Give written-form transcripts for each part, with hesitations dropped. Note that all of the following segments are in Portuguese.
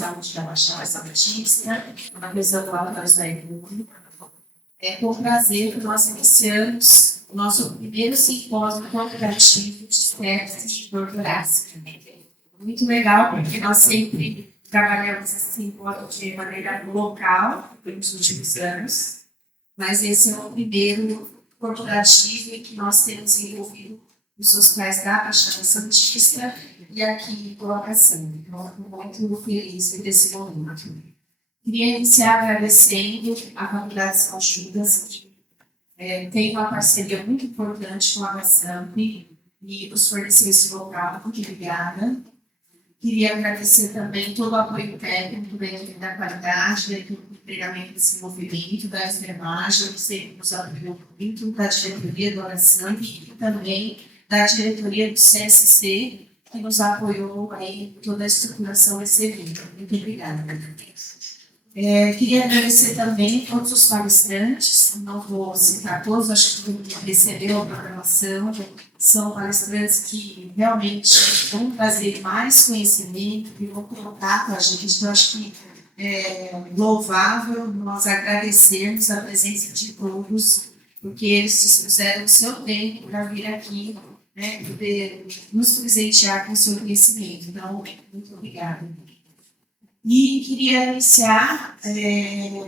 Saúde da Baixada Santista, na região do Alto da Ipu. É com prazer que nós iniciamos o nosso primeiro simpósio corporativo de testes de doutorado. Muito legal, porque nós sempre trabalhamos esse simpósio de maneira local nos últimos anos, mas esse é o primeiro corporativo em que nós temos envolvido os hospitais da Baixada Santista e aqui em Colocação. Então, estou muito feliz desse momento. Queria iniciar agradecendo a Faculdade São Judas. Tem uma parceria muito importante com a Basamp e os fornecedores local. Muito obrigada. Queria agradecer também todo o apoio técnico da equipe da qualidade, da equipe do treinamento e desenvolvimento, da enfermagem, que sempre nos apoiou muito, da diretoria do Basamp e também da diretoria do CSC, que nos apoiou em toda a estruturação desse evento. Muito obrigada. Queria agradecer também a todos os palestrantes, não vou citar todos, acho que todo mundo recebeu a programação, são palestrantes que realmente vão trazer mais conhecimento, que vão colocar com a gente, então acho que é louvável nós agradecermos a presença de todos, porque eles dispuseram o seu tempo para vir aqui, né, poder nos presentear com o seu conhecimento, então muito obrigada. E queria iniciar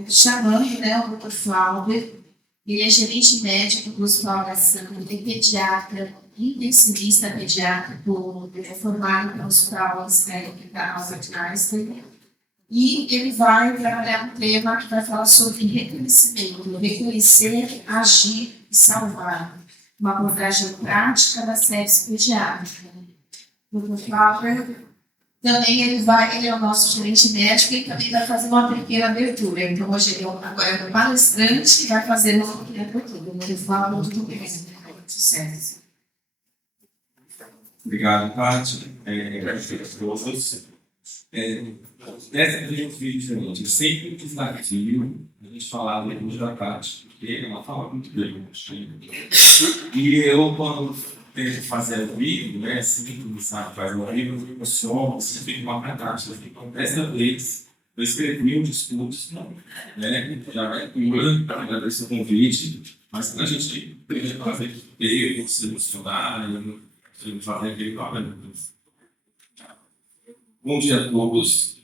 chamando, o Dr. Flauber. Ele é gerente médico do Hospital da Santa, ele é pediatra, intensivista pediátrico, formado no Hospital da Albert Einstein. E ele vai trabalhar um tema que vai falar sobre reconhecimento, reconhecer, agir e salvar. Uma abordagem prática da sepse pediátrica. Dr. Flauber. Também ele é o nosso gerente médico e também vai fazer uma pequena abertura. Então, hoje ele agora é um palestrante e vai fazer uma pequena abertura. Ele fala muito bem. Sucesso. Obrigado, Paty. Agradeço a todos. Nessa entrevista, gente, sempre que está aqui, a gente falava depois da Paty, porque ela fala muito bem. E eu, quando tento fazer ao vivo, né, assim que começar faz ao vivo, eu me emociono, você fica uma catástrofe. Então, dessa vez, eu escrevi um discurso, né, já vai curando, agradeço o convite, mas quando a gente tem que fazer erro, se emocionar, fazer aquele trabalho. Bom dia a todos.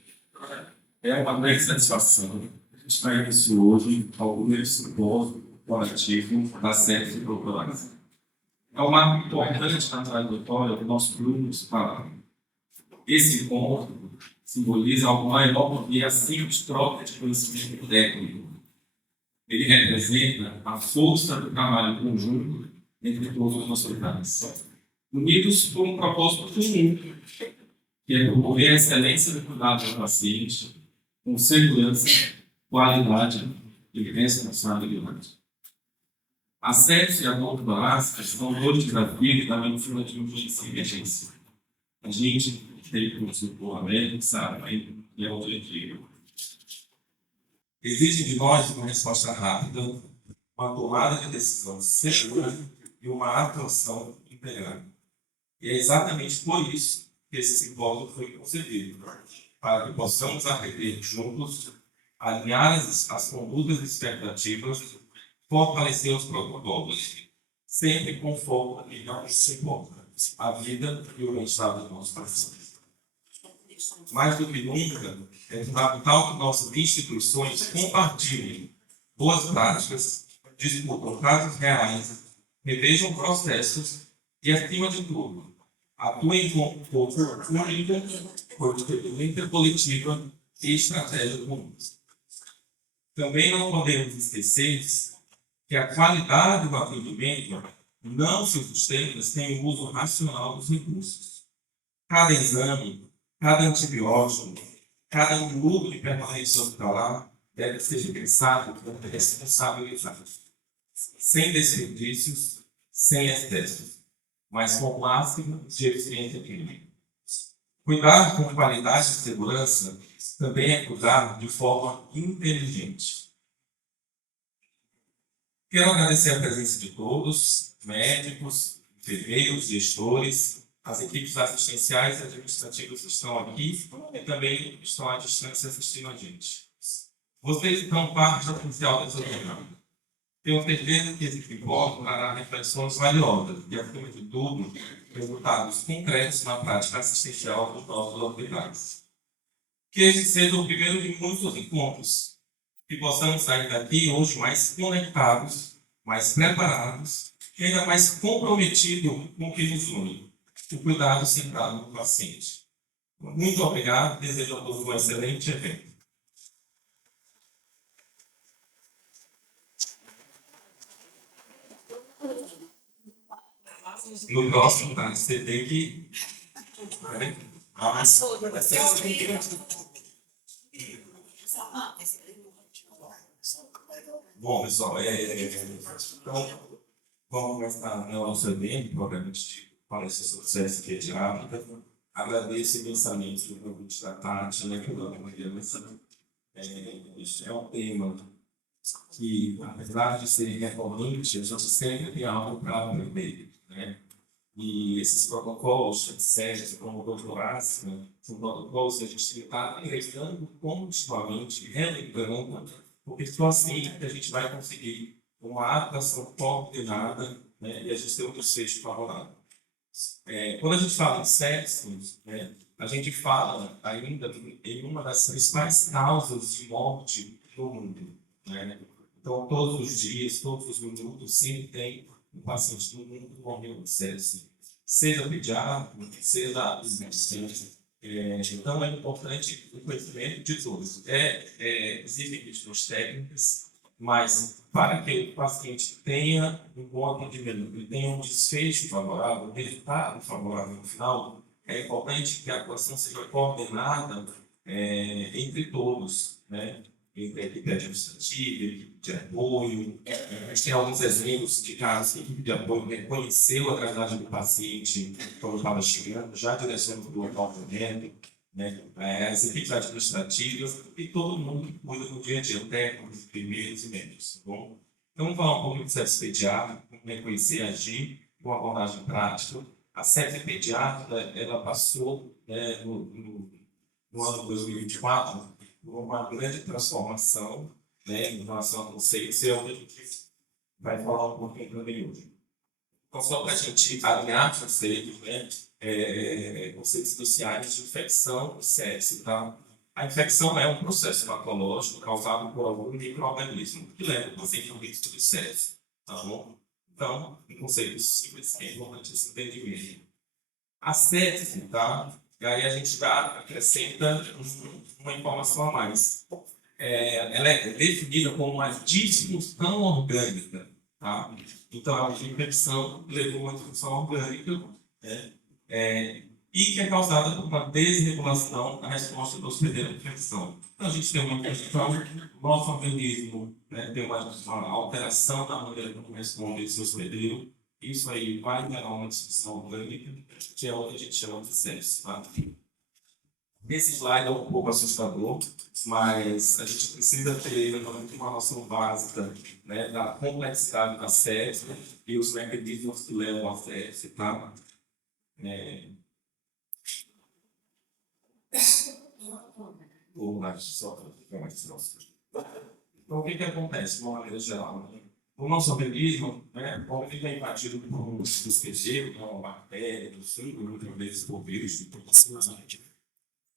É uma grande satisfação. A gente está iniciando hoje ao primeiro simpósio coletivo da série de doutorados. É um marco importante na trajetória do nosso grupo hospitalar. Esse encontro simboliza algo maior do que a simples troca de conhecimento técnico. Ele representa a força do trabalho conjunto entre todos os hospitais, unidos por um propósito comum, que é promover a excelência do cuidado do paciente com segurança, qualidade e responsabilidade. A sepse e a doutorase são dois desafios da medicina de urgência e emergência. A gente tem que consultor médico, sabe, que é o objetivo. Exige de nós uma resposta rápida, uma tomada de decisão segura e uma atenção integrada. E é exatamente por isso que esse simpósio foi concebido, para que possamos aprender juntos, alinhar as condutas e expectativas, fortalecer os protocolos, sempre com foco em não se importa, a vida e o bem-estar dos nossos pacientes. Mais do que nunca, é fundamental que nossas instituições compartilhem boas práticas, discutam casos reais, revejam processos e, acima de tudo, atuem com cultura intercoletiva e estratégia comum. Também não podemos esquecer que a qualidade do atendimento não se sustenta sem o uso racional dos recursos. Cada exame, cada antibiótico, cada grupo de permanência hospitalar deve ser pensado e responsabilizado, sem desperdícios, sem excessos, mas com o máximo de eficiência clínica. Cuidar com qualidade e segurança também é cuidar de forma inteligente. Quero agradecer a presença de todos, médicos, enfermeiros, gestores, As equipes assistenciais e administrativas estão aqui e também estão à distância assistindo a gente. Vocês estão parte essencial dessa reunião. Tenho certeza que esse encontro trará reflexões valiosas e, acima de tudo, resultados concretos na prática assistencial dos nossos hospitais. Que esse seja o primeiro de muitos encontros, que possamos sair daqui hoje mais conectados, mais preparados e ainda mais comprometidos com o que nos une, o cuidado centrado no paciente. Muito obrigado, desejo a todos um excelente evento. No próximo, tá? Você tem que. Bom, pessoal, então, vamos começar o nosso evento, provavelmente, de palestra sobre sucesso pediátrica. Agradeço imensamente o convite da Tati, né, que eu este é um tema que, apesar de ser recorrente, a gente sempre tem algo para aprender, né? E esses protocolos, etc., como o doutorado, né, são protocolos que a gente está realizando continuamente, relembrando, porque só assim que a gente vai conseguir uma adaptação coordenada, né, e a gente ter um desfecho favorável. Quando a gente fala em sexo, né, a gente fala ainda em uma das principais causas de morte do mundo, né? Então, todos os dias, todos os minutos, sempre tem um paciente do mundo morrendo de sexo, seja pediátrico, seja adolescente. Então, é importante o conhecimento de todos. Existem questões técnicas, mas para que o paciente tenha um bom atendimento, ele tenha um desfecho favorável, um resultado favorável no final, é importante que a atuação seja coordenada entre todos, né? Entre a equipe administrativa, a equipe de apoio. A gente tem alguns exemplos de casos que a equipe de apoio reconheceu a gravidade do paciente quando estava chegando, já direcionando para o acompanhamento, né? As equipes administrativas e todo mundo que cuida no dia a dia, técnicos, primeiros e médicos, tá bom? Então, vamos falar um pouco do sepsis pediátrico, como reconhecer e agir com abordagem prática. A sepsis pediátrica, ela passou, né, no ano de 2024, uma grande transformação, né, em relação ao conceito, e é o que a gente vai falar um pouquinho também hoje. Então, só para a gente alinhar conceitos, né, conceitos iniciais de infecção e sepsis, tá? A infecção é um processo patológico causado por algum micro-organismo que leva o paciente ao risco de sepsis, tá bom? Então, em conceitos simples, é importante esse entendimento. A sepsis, tá? E aí a gente já acrescenta uma informação a mais. Ela é definida como uma disfunção orgânica, tá? Então, é uma infecção que levou a uma disfunção orgânica, né? E que é causada por uma desregulação na resposta do hospedeiro à infecção. Então, a gente tem uma infecção, o nosso organismo, né, tem uma alteração na maneira como responde esse hospedeiro. Isso aí vai gerar uma disfunção orgânica, que é o que a gente chama de sepsis. Tá? Esse slide é um pouco assustador, mas a gente precisa ter uma noção básica, né, da complexidade da sepsis e os mecanismos que levam à sepsis. Tá? Então, o que acontece de uma maneira geral? O nosso organismo, né, como ele é invadido por um hospedeiro, uma bactéria, um fungo, muitas vezes por vírus,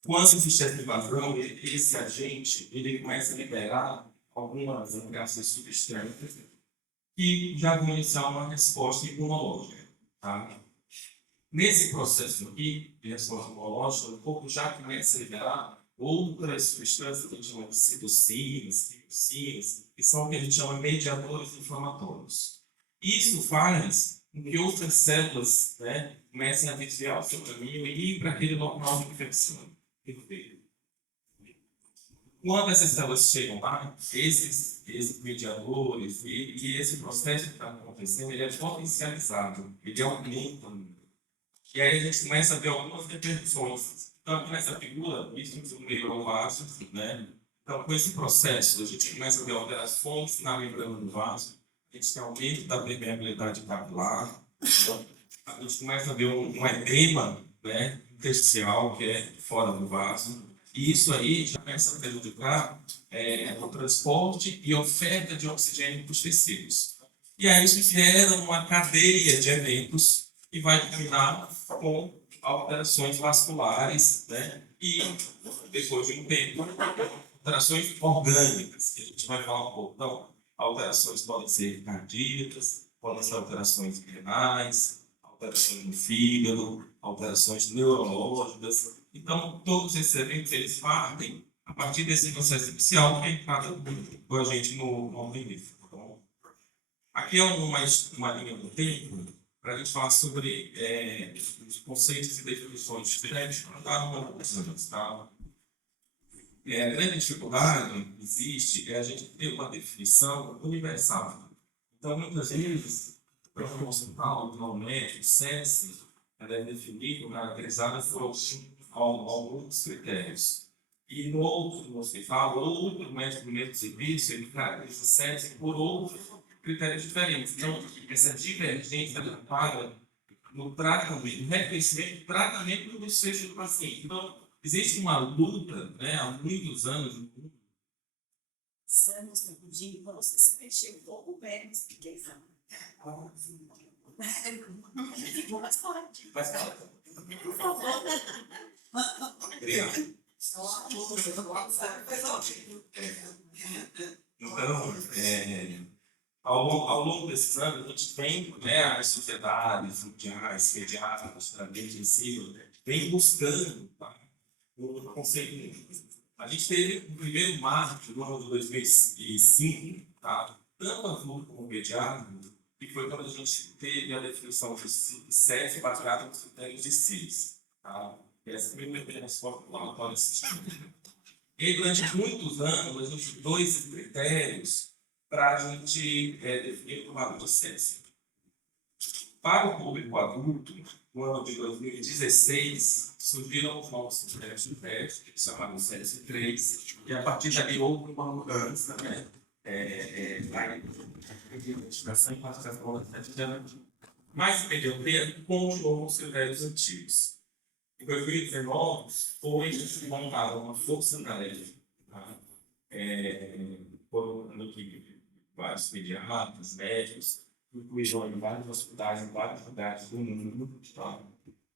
quando existe essa invasão, esse agente ele começa a liberar algumas substâncias que já vão iniciar uma resposta imunológica. Tá? Nesse processo aqui, de resposta imunológica, o corpo já começa a liberar outras substâncias que a gente chama de citocinas, que são o que a gente chama de mediadores inflamatórios. Isso faz com que outras células, né, comecem a desviar o seu caminho e ir para aquele local de infecção. Quando essas células chegam lá, esses mediadores e esse processo que está acontecendo, ele é potencializado, ele aumenta. E aí a gente começa a ver algumas repercussões. Então, aqui nessa figura, isso é um meio vaso, né? Então, com esse processo, a gente começa a ver alterações na membrana do vaso, a gente tem aumento da permeabilidade capilar, a gente começa a ver um edema, né, intersticial, que é fora do vaso. E isso aí já começa a prejudicar o transporte e oferta de oxigênio para os tecidos. E aí isso gera uma cadeia de eventos que vai terminar com alterações vasculares, né? E depois de um tempo, alterações orgânicas, que a gente vai falar um pouco. Então, alterações podem ser cardíacas, podem ser alterações renais, alterações no fígado, alterações neurológicas. Então, todos esses eventos eles partem a partir desse processo inicial que é entrado por a gente no organismo. Então, aqui é uma linha do tempo para a gente falar sobre os conceitos e definições diferentes para um pouco dos anos. Tá? A grande dificuldade que existe é a gente ter uma definição universal. Então, muitas vezes, para o hospital, normalmente, o SENSE, ela é definido, caracterizada por alguns critérios. E no outro hospital, outro médico do mesmo serviço, ele caracteriza o SENSE por outros critérios diferentes. Então, essa divergência para no tratamento, no reconhecimento do tratamento do desfecho do paciente. Então, existe uma luta, né, há muitos anos no mundo. Anos no pudim, quando você se mexeu um pouco bem, fiquei mas pode. Por favor. Obrigado. Então, ao longo desses anos, a gente vem, né, as sociedades mundiais, pediatras, a medicina, vem buscando, tá, o conceito. A gente teve o primeiro marco no ano de 2005, tá, tanto adulto como pediatra, que foi quando a gente teve a definição de sexo baseada nos critérios de CIS. Tá? Essa foi a primeira resposta do laboratório sistema. E durante muitos anos, a gente usou esses critérios para a gente definir o valor de sexo. Para o público adulto, no ano de 2016, surgiram os novos critérios de teste, que se chamaram CS3, e a partir dali houve uma mudança, né? Identificação e classificação da teste de mais imediatamente continuam os critérios antigos. Em 2019, foi montada uma força-tarefa, tá? Por uma equipe de vários pediatras, médicos, incluíram em vários hospitais, em várias cidades do mundo, tá?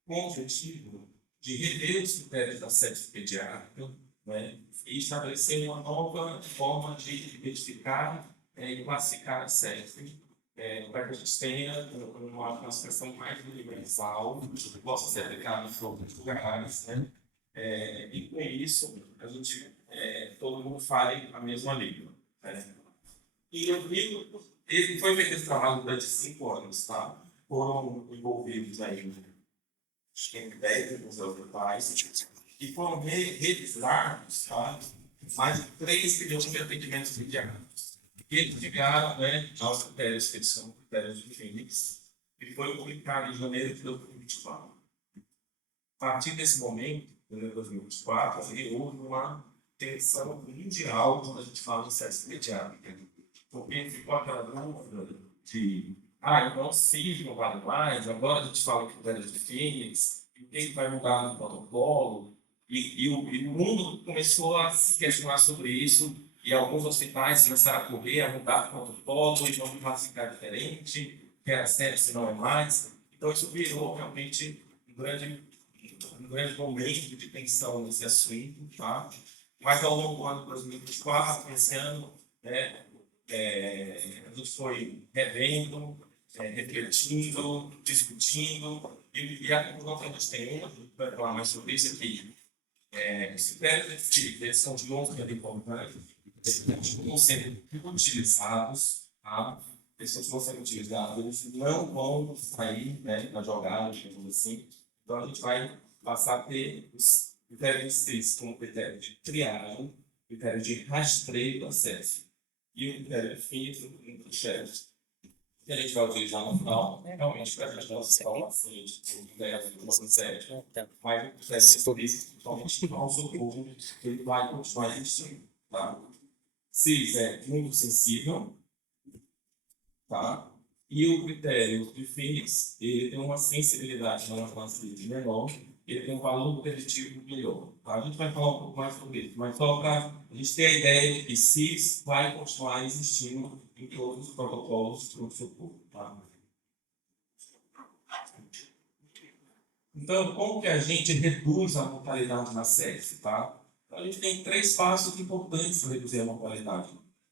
Com o objetivo de rever os critérios da sepse pediátrica, né? E estabelecer uma nova forma de identificar e classificar a sepse, para que a gente tenha uma classificação mais universal, que possa ser aplicada em outros lugares, né? E com isso, a gente, todo mundo fale a mesma língua. Né? E eu digo, ele foi feito esse trabalho durante 5 anos, tá? Foram envolvidos aí, acho que 10 museus locais, e foram revisados, tá? Mais de 3 milhões de atendimentos pediátricos. E eles chegaram, né, aos critérios que são critérios de Phoenix, e foi publicado em janeiro de 2024. A partir desse momento, em 2024, houve uma tensão mundial quando a gente fala de sexo pediátrica. Porque ficou aquela dúvida de, então CIS não vale mais, agora a gente fala de critérios de Phoenix, e quem vai mudar no protocolo? E o mundo começou a se questionar sobre isso, e alguns hospitais começaram a correr, a mudar o protocolo, e vão classificar diferente, que era sepse não é mais. Então isso virou realmente um grande momento de tensão nesse assunto, tá? Mas ao longo do ano de 2024, esse ano, né, a gente foi revendo, refletindo, discutindo, e a conclusão que a gente tem, a gente vai falar mais sobre isso aqui. Os critérios eles são de longo período importante, eles continuam sendo utilizados, tá? Eles continuam sendo utilizados, eles não vão sair, né, na jogada, digamos assim. Então a gente vai passar a ter os critérios CIS como critério de triagem, critério de rastreio do acesso e o critério de filtro no processo. Que a gente vai utilizar no final, realmente para a gente classificar o paciente, o critério do processo, mas o processo específico, principalmente ao socorro, ele vai continuar existindo. Tá? CIS é muito sensível, tá? E o critério de FINES, ele tem uma sensibilidade na classe menor, ele tem um valor preditivo melhor. Tá? A gente vai falar um pouco mais sobre isso, mas só para a gente ter a ideia de que CIS vai continuar existindo em todos os protocolos de socorro. Tá? Então, como que a gente reduz a mortalidade na sepse? Tá? Então, a gente tem 3 passos importantes para reduzir a mortalidade.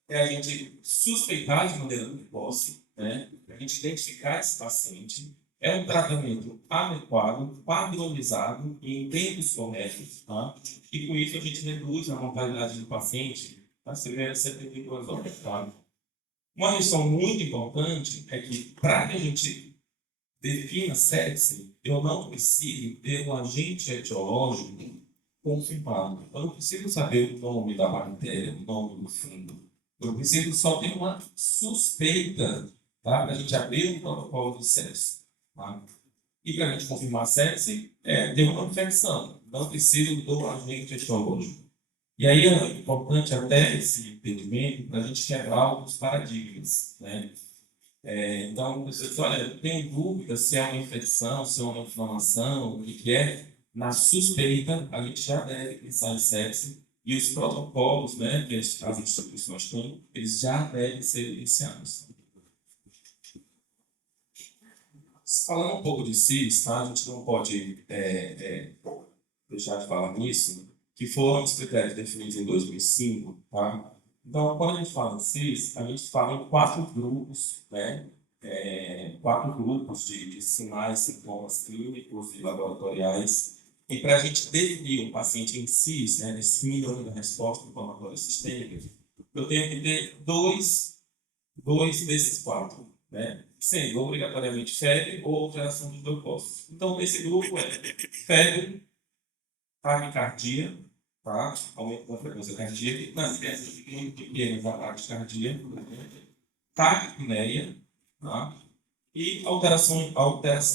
É a gente suspeitar de maneira precoce, né? A gente identificar esse paciente, é um tratamento adequado, padronizado e em tempos corretos, tá? E com isso a gente reduz a mortalidade do paciente nas primeiras 72 horas, tá? Uma questão muito importante é que, para que a gente defina sepse, eu não preciso ter um agente etiológico confirmado. Eu não preciso saber o nome da bactéria, o nome do fungo. Eu preciso só ter uma suspeita, tá? Para a gente abrir um protocolo de sepse. Tá? E para a gente confirmar a sepse, ter uma infecção. Não preciso do agente etiológico. E aí é importante até esse entendimento para a gente quebrar alguns paradigmas, né? Então, você diz, olha, eu tenho dúvida se é uma infecção, se é uma inflamação, o que é. Na suspeita, a gente já deve pensar em sepse e os protocolos, né, que as instituições têm, eles já devem ser iniciados. Falando um pouco de CIS, tá? A gente não pode deixar de falar nisso, que foram os critérios definidos em 2005, tá? Então, quando a gente fala em CIS, a gente fala em 4 grupos, né? 4 grupos de sinais, sintomas clínicos e laboratoriais. E para a gente definir um paciente em CIS, né, nesse síndrome da resposta inflamatória sistêmica, eu tenho que ter dois desses 4, né? Sendo obrigatoriamente febre ou alteração dos leucócitos. Então, esse grupo é febre, taquicardia, tá? Aumento da frequência cardíaca, nas crianças muito pequenas, a taquicardia, taquipneia, tá? E alteração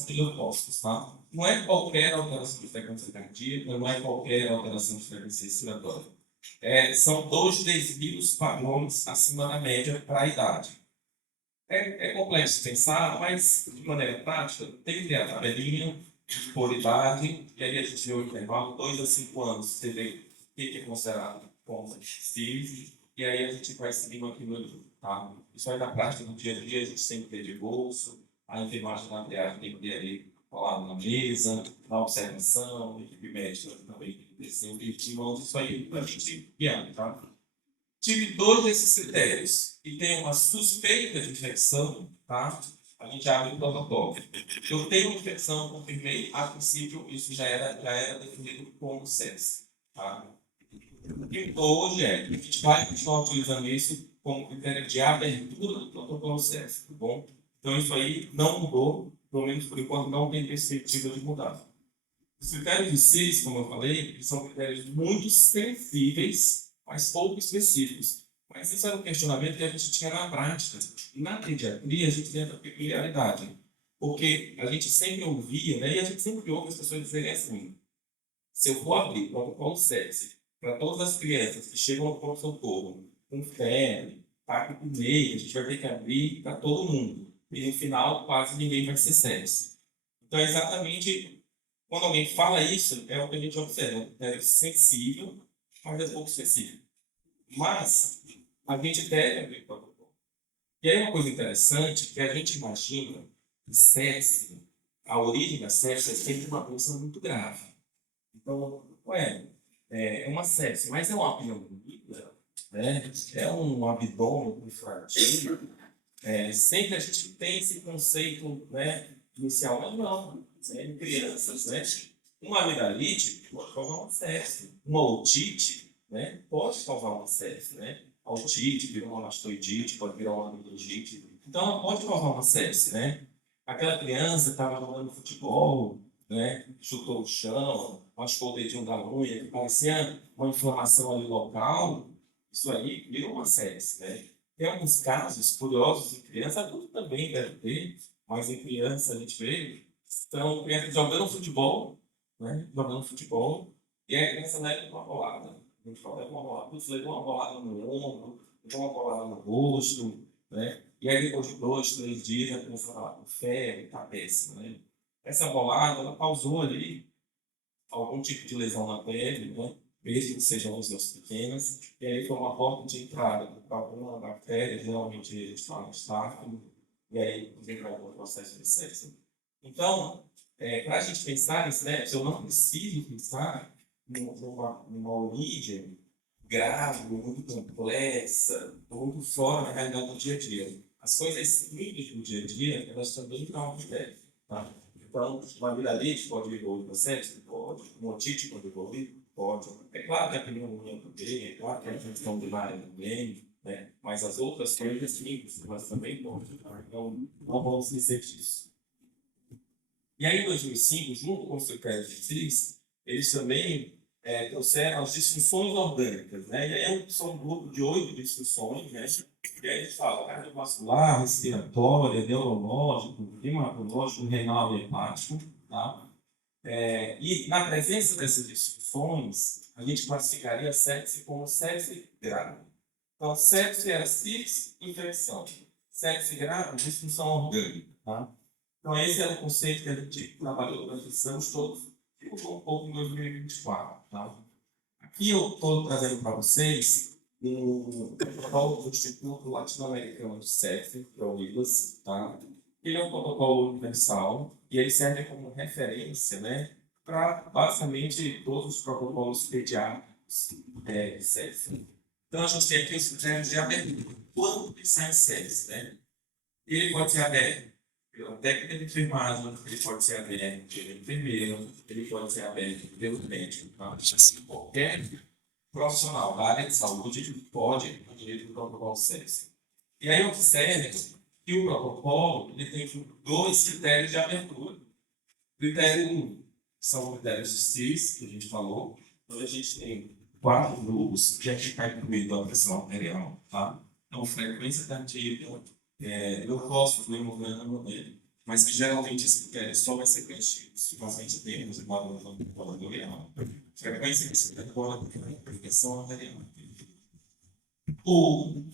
de leucócitos, tá? Não é qualquer alteração de frequência cardíaca, não é qualquer alteração de frequência respiratória. São 2 desvios padrões acima da média para a idade. É complexo pensar, mas de maneira prática, tem que ter a tabelinha por idade, e aí a gente vê o intervalo 2 a 5 anos, você vê o que é considerado como CIS, e aí a gente vai seguindo aquilo ali, tá? Isso aí na prática, no dia a dia, a gente sempre tem de bolso, a enfermagem na triagem tem que ter ali colado na mesa, na observação, a equipe médica também tem que ter sempre de mãos, isso aí para a gente guiar, tá? Tive 2 desses critérios e tem uma suspeita de infecção, tá? A gente abre o protocolo. Eu tenho uma infecção, confirmei, a princípio isso já era definido como sepse, tá? E hoje a gente vai continuar utilizando isso como critério de abertura do protocolo sepse, tá bom? Então isso aí não mudou, pelo menos por enquanto não tem perspectiva de mudar. Os critérios de CIS, como eu falei, são critérios muito sensíveis, mas pouco específicos. Mas isso era um questionamento que a gente tinha na prática. E na pediatria, a gente tem essa peculiaridade. Porque a gente sempre ouvia, né, e a gente sempre ouve as pessoas dizerem assim: se eu for abrir protocolo sepse para todas as crianças que chegam ao pronto-socorro com febre, taquipneia, a gente vai ter que abrir para todo mundo. E no final, quase ninguém vai ser sepse. Então, é exatamente quando alguém fala isso, é o que a gente observa. É sensível, mas é pouco específico. Mas a gente deve abrir protocolo. E aí uma coisa interessante é que a gente imagina que sepse, a origem da sepse é sempre uma doença muito grave. Então, é uma sepse, mas é uma pneumonia, né? É um abdômen inflativo. Sempre a gente tem esse conceito, né, inicial, mas não, em crianças, né? Uma amidalite pode causar uma sepse, uma otite, né, pode causar uma sepse, né? A otite vira uma mastoidite, pode virar uma meningite, então ela pode causar uma sepse, né? Aquela criança que estava jogando futebol, né, chutou o chão, machucou o dedinho da unha, que parecia uma inflamação ali local, isso aí vira uma sepse, né? Tem alguns casos curiosos em criança, adulto também deve ter, mas em criança a gente vê, estão crianças jogando futebol, né? Jogando futebol, e a criança leva uma bolada. A gente fala, leva uma bolada, levou uma bolada no ombro, levou uma bolada no rosto, né? E aí, depois de 2, 3 dias, ela começou a falar com febre, tá péssima, né? Essa bolada, ela causou ali algum tipo de lesão na pele, né? Mesmo que sejam lesões pequenas. E aí foi uma porta de entrada para alguma bactéria, geralmente a gente fala estáfilo, e aí desenvolve o processo de sepsis. Então, para a gente pensar em sepsis, eu não preciso pensar numa origem grave, muito complexa, muito fora da realidade do dia a dia. As coisas simples do dia a dia, elas também não acontecem. Tá? Então, uma viradite pode evoluir para sepsis? Pode. Um otite pode evoluir? Pode. É claro que a pneumonia também, é claro que a infecção primária também, né? Mas as outras coisas simples, elas também podem. Tá? Então, não vamos esquecer disso. E aí, em 2005, junto com o critério de CIS, eles também trouxeram as disfunções orgânicas, né? E aí são um grupo de 8 disfunções, né? E aí eles falam cardiovascular, respiratória, neurológico, hematológico, renal e hepático, tá? E na presença dessas disfunções, a gente classificaria a sepse como sepse grave. Então, sepse era CIS, infecção. Sepse grave, disfunção orgânica, tá? Então, esse era o conceito que a gente trabalhou durante esses anos todos, e mudou um pouco em 2024. Tá? Aqui eu estou trazendo para vocês o protocolo do Instituto Latino-Americano de Sepsis, que é o ILAS. Tá? Ele é um protocolo universal e ele serve como referência, né, para basicamente todos os protocolos pediátricos de sepsis. Então, a gente tem aqui os critérios de abertura. Quando pensar em sepsis, né? Ele pode ser aberto pela técnica de enfermagem, ele pode ser aberto pelo enfermeiro, ele pode ser aberto pelo médico. Tá? Assim, qualquer profissional da área de saúde pode aderir ao protocolo sepsis. E aí observe que o protocolo ele tem 2 critérios de abertura. Critério 1 são critérios de CIS, que a gente falou. Então a gente tem 4 grupos, que aqui está incluído a pressão arterial. Tá? Então, frequência cardíaca, leucócitos, hemograma, mas que geralmente esse critério só vai ser preenchido se o paciente tem reservado no laboratorial. Frequência respiratória, pressão arterial.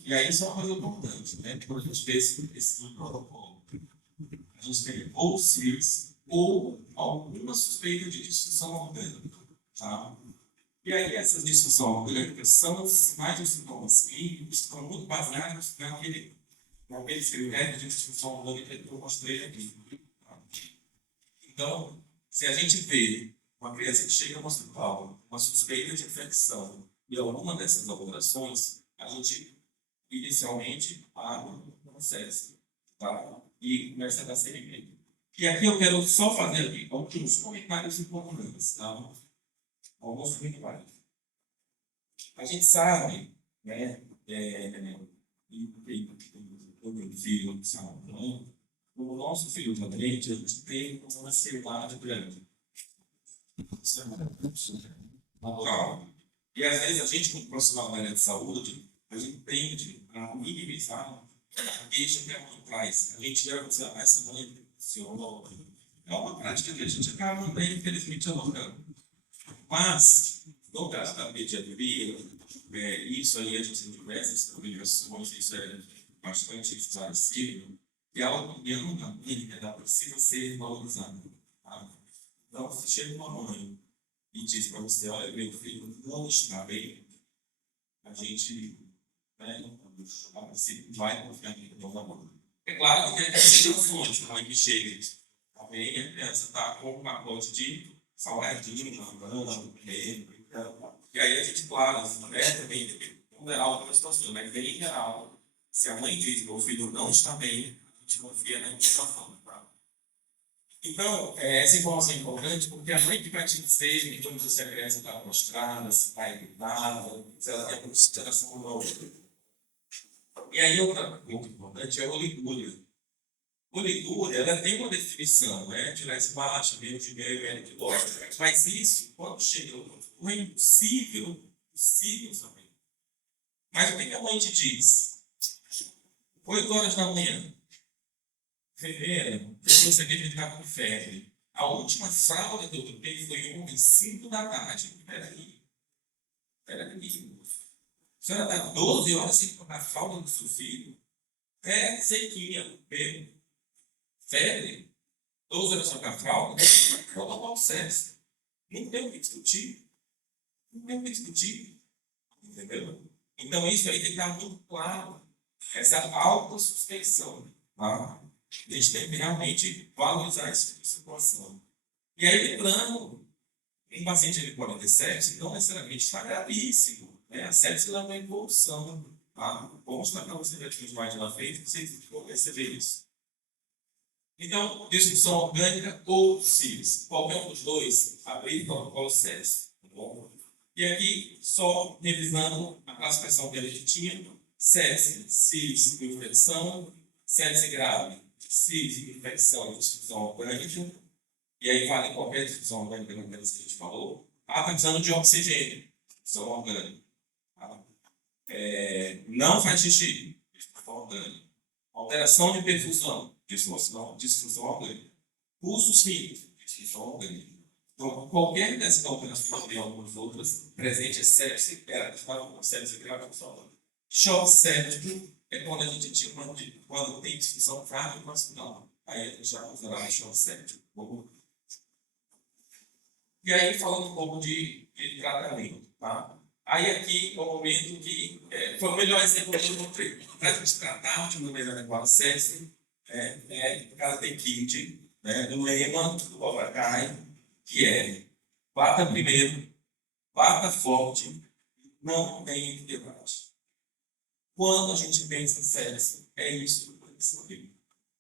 E aí isso é uma coisa importante, né? Quando a gente vê esse protocolo, a gente tem ou CIS ou alguma suspeita de disfunção orgânica. Tá? E aí essas disfunções orgânicas são os sinais dos sintomas clínicos que estão muito baseados naqueles critérios de disfunção orgânica que eu mostrei aqui. Tá? Então, se a gente vê uma criança que chega no hospital, uma suspeita de infecção e alguma dessas alterações, a gente inicialmente abre o processo, tá? E começa a dar seguimento. E aqui eu quero só fazer aqui alguns comentários importantes, tá? Alguns comentários. A gente sabe, né, o filho, sabe, né? O nosso filho também, a gente tem uma ansiedade grande. Isso é natural. E às vezes a gente, como profissional da área de saúde, a gente tende a minimizar a queixa que a mãe traz. A gente já dizer, essa mãe funciona. É uma prática que a gente acaba também, infelizmente, alongando. Mas, no caso da pediatria, isso aí a gente tem diversas publicações, isso é bastante esclarecido, que a opinião da mãe ela precisa ser valorizada. Tá? Então, se chega uma mãe e diz para você, olha, meu filho não está bem, a gente, né, a princípio, vai confiar no dom da mãe. É claro que tem situações, a mãe que chega e diz, tá bem, a criança está com um pacote de salgadinho, lavando, e aí a gente, claro, também ponderar algumas situações, mas bem em geral, se a mãe diz que o filho não está bem, a gente confia na informação. Tá? Então, essa informação é importante porque a mãe que vai te dizer quando se a criança está prostrada, se está irritada, se ela tem consideração nova. E aí, outra coisa importante é a oligúria. Oligúria, ela tem uma definição, né? De leste baixa, meio de meio, N de lógica. Mas isso, quando chega no é impossível saber. Mas o que a mãe te diz? 8 horas da manhã. Fevereiro, você teve que ficar com febre. A última fralda que eu troquei foi uma às 5 da tarde. Peraí. A senhora está 12 horas sem trocar a fralda do seu filho? é sequinha, febre, 12 horas com a fralda, protocolo sepsis. Não tem o que discutir. Não tem o que discutir. Entendeu? Então, isso aí tem que estar muito claro. Essa autossuspensão. Tá? A gente tem que realmente valorizar essa situação. E aí, lembrando, um paciente de 47 não necessariamente está gravíssimo. Né? A sepsis é uma evolução. Tá? Vou mostrar para você ver aqui mais na frente, vocês vão perceber isso. Então, disfunção orgânica ou CIRS. Qualquer um dos dois, abrir o protocolo sepsis. Tá bom? E aqui, só revisando a classificação que a gente tinha: sepsis, CIRS, infecção, sepsis grave, CIRS, infecção e disfunção orgânica. E aí vale qualquer disfunção orgânica que a gente falou. Está precisando de oxigênio, disfunção orgânica. Tá? Não faz xixi, disfunção orgânica. Alteração de perfusão, disfunção orgânica. Pulsos rítmicos, disfunção orgânica. Então, qualquer dessas alterações e algumas outras, presente é sepse, sepse grave, choque séptico é quando a gente tinha quando tem disfunção cardiovascular. Aí a gente já usará choque séptico. E aí, falando um pouco de tratamento, tá? Aí aqui é o momento que foi o melhor exemplo que eu encontrei. Para a gente tratar de uma maneira adequada sepse, o cara tem kit, né, do lema do Bobacai, que é: bata primeiro, bata forte, não tem debate. Quando a gente pensa em sepse, é isso que tem que ser.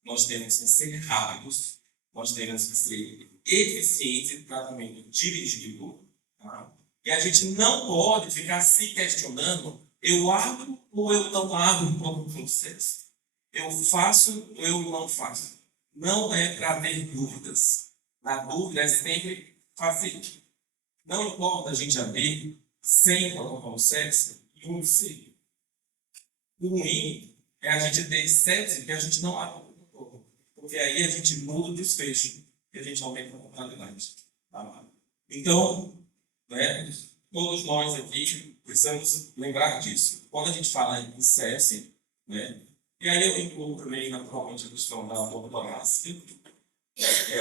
Nós temos que ser rápidos, nós temos que ser eficientes no tratamento dirigido, tá? E a gente não pode ficar se questionando: eu abro ou eu não abro o próprio processo? Eu faço ou eu não faço? Não é para ter dúvidas. Na dúvida é sempre fazer. Não importa a gente abrir sem protocolo sepsis e um sem. O ruim é a gente ter sepsis que a gente não abre o protocolo. Porque aí a gente muda o desfecho e a gente aumenta a mortalidade. Tá? Então, né, todos nós aqui precisamos lembrar disso. Quando a gente fala em sepsis, né, e aí eu incluo também naturalmente a questão da ortodonácia,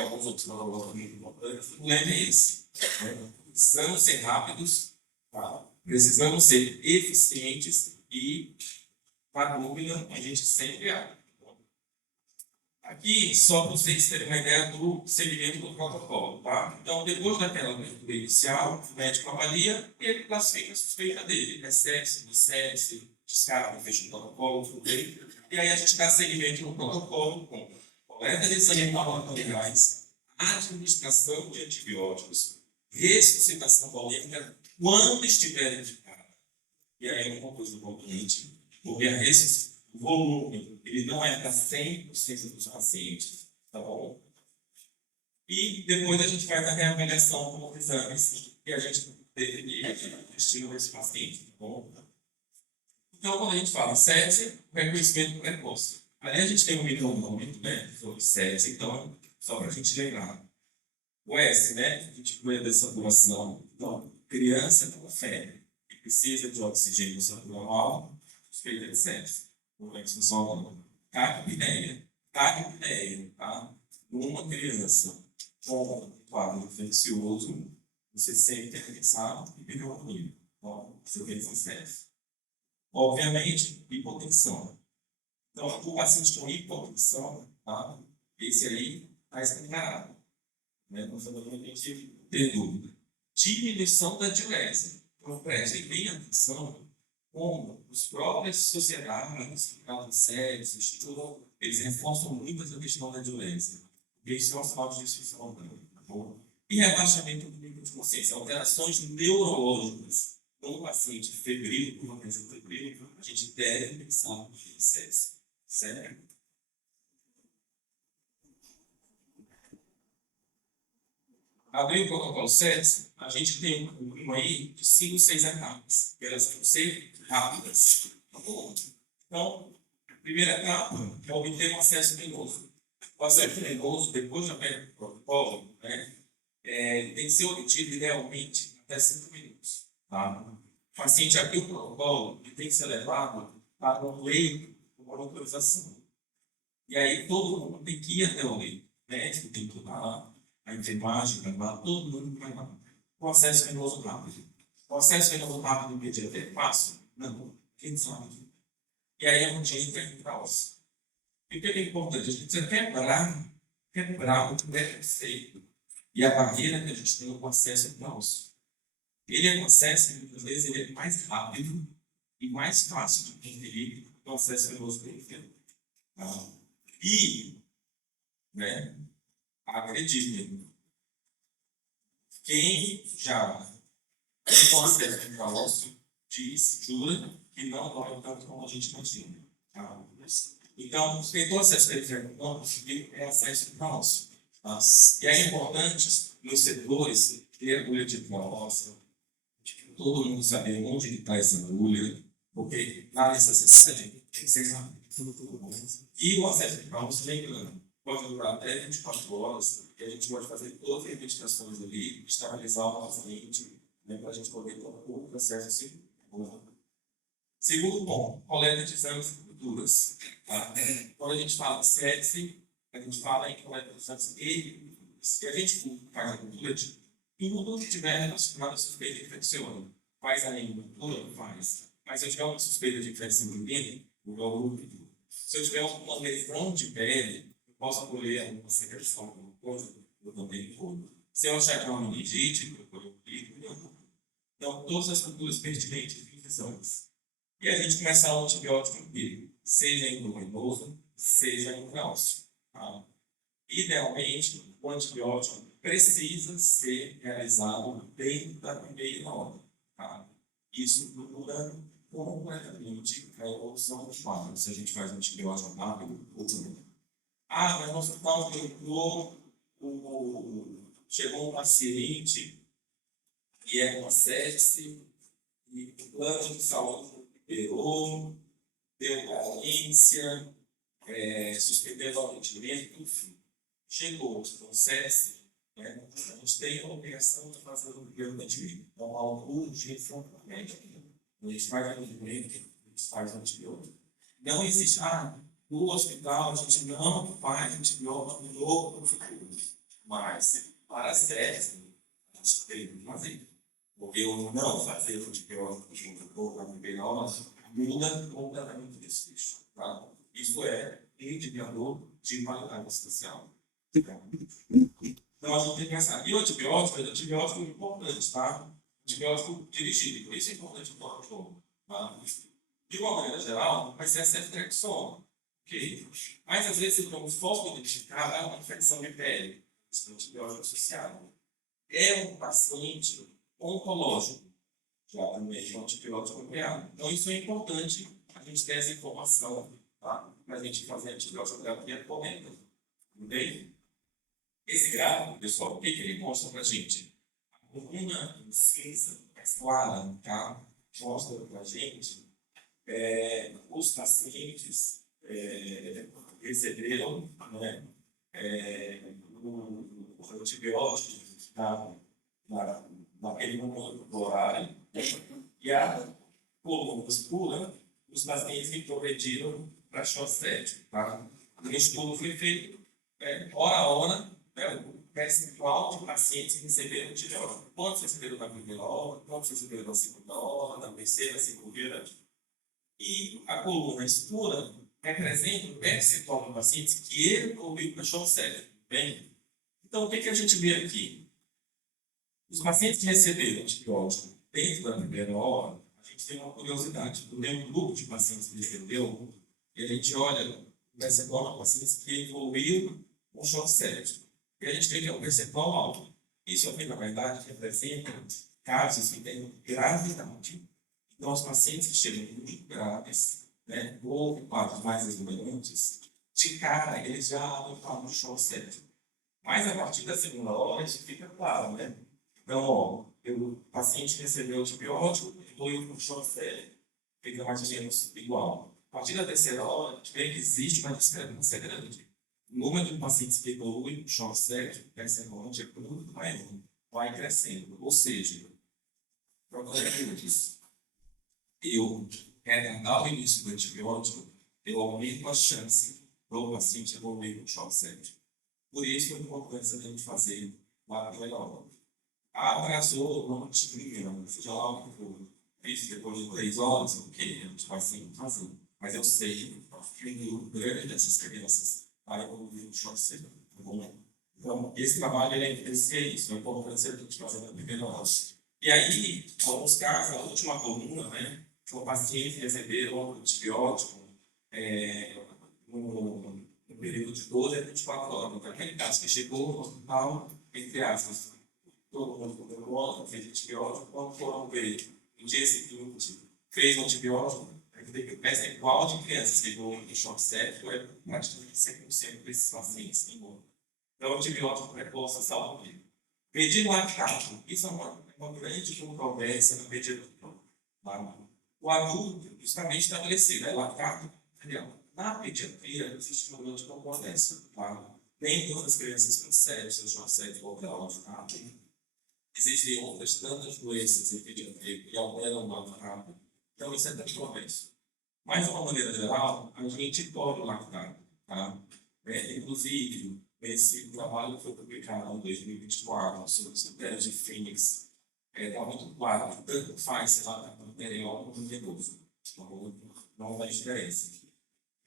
alguns outros valores muito importantes. O lema é esse: né? Precisamos ser rápidos, tá? Precisamos ser eficientes e, para dúvida, a gente sempre abre. Aqui, só para vocês terem uma ideia do segmento do protocolo. Tá? Então, depois daquela leitura inicial, o médico avalia e ele classifica a suspeita dele: sepse, sepse, descarga, fecha o protocolo, tudo bem. E aí a gente dá segmento no protocolo com coleta de sangue laboratoriais, administração de antibióticos, ressuscitação polêmica quando estiver indicado. E aí é uma coisa importante, porque o volume ele não é para 100% dos pacientes, tá bom? E depois a gente faz a reavaliação com exames e a gente definir o destino desse paciente, tá bom? Então, quando a gente fala sepse, reconhecimento precoce. Ali a gente tem um micronômetro, né, sobre sepse, então, só para a gente lembrar. O S, né, a gente cuida dessa doação. Então, criança com febre que precisa de oxigênio normal, suspeita de sepse. Não é disfunção taquipneia, tá? Numa criança com um quadro infeccioso, você sempre tem que pensar em pneumonia. Então, você pensa em sepse. Obviamente, hipotensão. Então, o paciente com hipotensão, tá? Esse aí está escancarado. Né? Não tem que ter dúvida. Diminuição da diurese. Então, prestem bem atenção como os próprios sociedades, sérios, institutos, eles reforçam muito essa questão da diurese. Porque isso é um sinal de disfunção orgânica. Tá bom? E rebaixamento do nível de consciência, alterações neurológicas. Quando o paciente febril, com uma doença febril, a gente deve pensar em sepse. Certo? Abrir o protocolo sepse, a gente tem um aí de 5, 6 etapas, que elas vão ser rápidas. Tá bom? Então, a primeira etapa é obter um acesso venoso. O acesso venoso, depois de aberto o protocolo, né, tem que ser obtido idealmente até 5 minutos. Tá? O paciente abriu o protocolo e tem que ser levado para um leito, um por autorização. E aí todo mundo tem que ir até o leito. O médico tem que ir lá, a enfermagem vai lá, todo mundo vai lá. Processo venoso rápido. Processo venoso rápido imediato é fácil? Não. Quem sabe? E aí a gente entra em caos. E o que é importante? A gente precisa quebrar o preconceito e a barreira que a gente tem com o acesso ao caos. Ele é um acesso, muitas vezes, ele é mais rápido e mais fácil de conferir que o acesso venoso periférico. E, né, acredite, quem já tem acesso ao caos jura que não dói tanto como a gente imagina. Tá? Então, quem tem acesso periférico não conseguir é acesso ao caos. Tá? E é importante, nos setores, ter agulha de roça, todo mundo saber onde está essa agulha, porque na necessidade tem que ser rápido. E o acesso de caos, lembrando, pode durar até 24 horas, e a gente pode fazer todas as investigações ali, estabilizar o paciente, né, para a gente poder ter um processo seguro. Segundo ponto, coleta de exames e culturas. Tá? Quando a gente fala de sepse, a gente fala em coleta de exames e se a gente faz a cultura de tudo que tiver relacionado a suspeita de infecção. Faz a cultura? Faz. Mas se eu tiver uma suspeita de infecção uterina, eu vou. Se eu tiver uma lesão de pele, eu posso colher uma secreção, alguma coisa, eu também vou. Se eu achar que é uma meningite, eu colher um líquido. Então, todas as culturas pertinentes de infecções. E a gente começa a antibiótico empírico, seja endovenoso, seja intráustico. Tá? Idealmente, o antibiótico precisa ser realizado dentro da primeira hora. Tá? Isso dura completamente a evolução do quadro, se a gente faz antibiótico rápido ou não. Mas no hospital chegou um paciente e é uma sepse, e o plano de saúde liberou, deu carência, suspendeu o atendimento, enfim. Chegou o sepse, né? A gente tem a obrigação de fazer o primeiro atendimento. Então, há uma urgência médica. A gente faz o atendimento, a gente faz o antibiótico. Não existe, no hospital a gente não faz antibiótico no futuro. Mas, para a sepse, a gente tem que fazer. Porque eu não fazer o antibiótico junto na primeira hora muda completamente o desfecho. Tá? Isso é indicador de qualidade assistencial. Então a gente tem que pensar. E o antibiótico é importante, tá? Antibiótico dirigido, por isso é importante o protocolo. Tá? De uma maneira geral, vai ser a ceftriaxona. Okay? Mas às vezes o foco identificado é uma infecção de pele, esse antibiótico associado. É um paciente oncológico, já também com antibiótico nuclear. Então, isso é importante a gente ter essa informação, tá? Para a gente fazer antibiótico terapia correta. Tudo bem? Esse gráfico, pessoal, o que ele mostra para a gente? A coluna em cinza, mais clara, tá? Mostra para a gente os pacientes receberam, né, o antibiótico, tá? Naquele momento do horário, e a coluna escura, os pacientes que progrediram para choque séptico. Tá? O estudo foi feito hora a hora, né, o percentual de pacientes que receberam antibiótico. Quantos receberam na primeira hora, quantos receberam na segunda hora, na terceira, segunda. E a coluna escura representa o percentual de pacientes que evoluiu para choque séptico. Bem, então o que a gente vê aqui? Os pacientes que receberam antibiótico dentro da primeira hora, a gente tem uma curiosidade. Tem um grupo de pacientes que recebeu, e a gente olha o percentual de pacientes que evoluíram com choque séptico. E a gente vê que é um percentual alto. Isso, na verdade, representa casos que têm gravidade. Então, os pacientes que chegam muito graves, né, ou quadros mais exuberantes, de cara, eles já adotaram o choque séptico. Mas, a partir da segunda hora, isso fica claro, né? Então, o paciente recebeu antibiótico, evoluiu com choque séptico, fica mais ou menos igual. A partir da terceira hora, a gente vê que existe uma discrepância grande. O número de pacientes que evoluem com choque séptico, percentualmente, é muito maior, vai crescendo. Ou seja, eu retardar o início do antibiótico eu aumento a chance do paciente evoluir com choque séptico. Por isso, a importância da gente fazer lá melhor. Atrasou, não tinha, seja lá o que for. Isso depois de 3 horas, ok, a gente vai sempre fazer. Mas eu sei que um grupo grande dessas crianças vai evoluir com choque séptico. Tá bom? Então, esse trabalho ele é isso, a importância da gente fazer na primeira hora. E aí, em alguns casos, a última coluna, né, são pacientes que receberam antibiótico no período de 12 a 24 horas. Então, aquele caso que chegou no hospital, entre aspas, todo mundo comeu bola, fez antibiótico, quando foram ver no dia seguinte, fez um antibiótico, essa igual de crianças que vão em choque séptico, é praticamente 100% desses pacientes que vão. Então, o antibiótico precoce salva a vida. Medir lactato, isso é uma grande controvérsia na pediatria. Tá? O adulto, justamente estabelecido, é lactato material. Na pediatria, existe uma grande controvérsia. Tá? Nem todas as crianças com sepsis, choque séptico ou lactato. Existem outras tantas doenças em pediatria que alteram o lactato. Então, isso é controverso. Mas, de uma maneira geral, a gente pode lactar. Tá? Inclusive, esse trabalho foi publicado em 2024 sobre os critérios de Phoenix. Está muito claro que tanto faz se lactar material como venoso. Não faz diferença.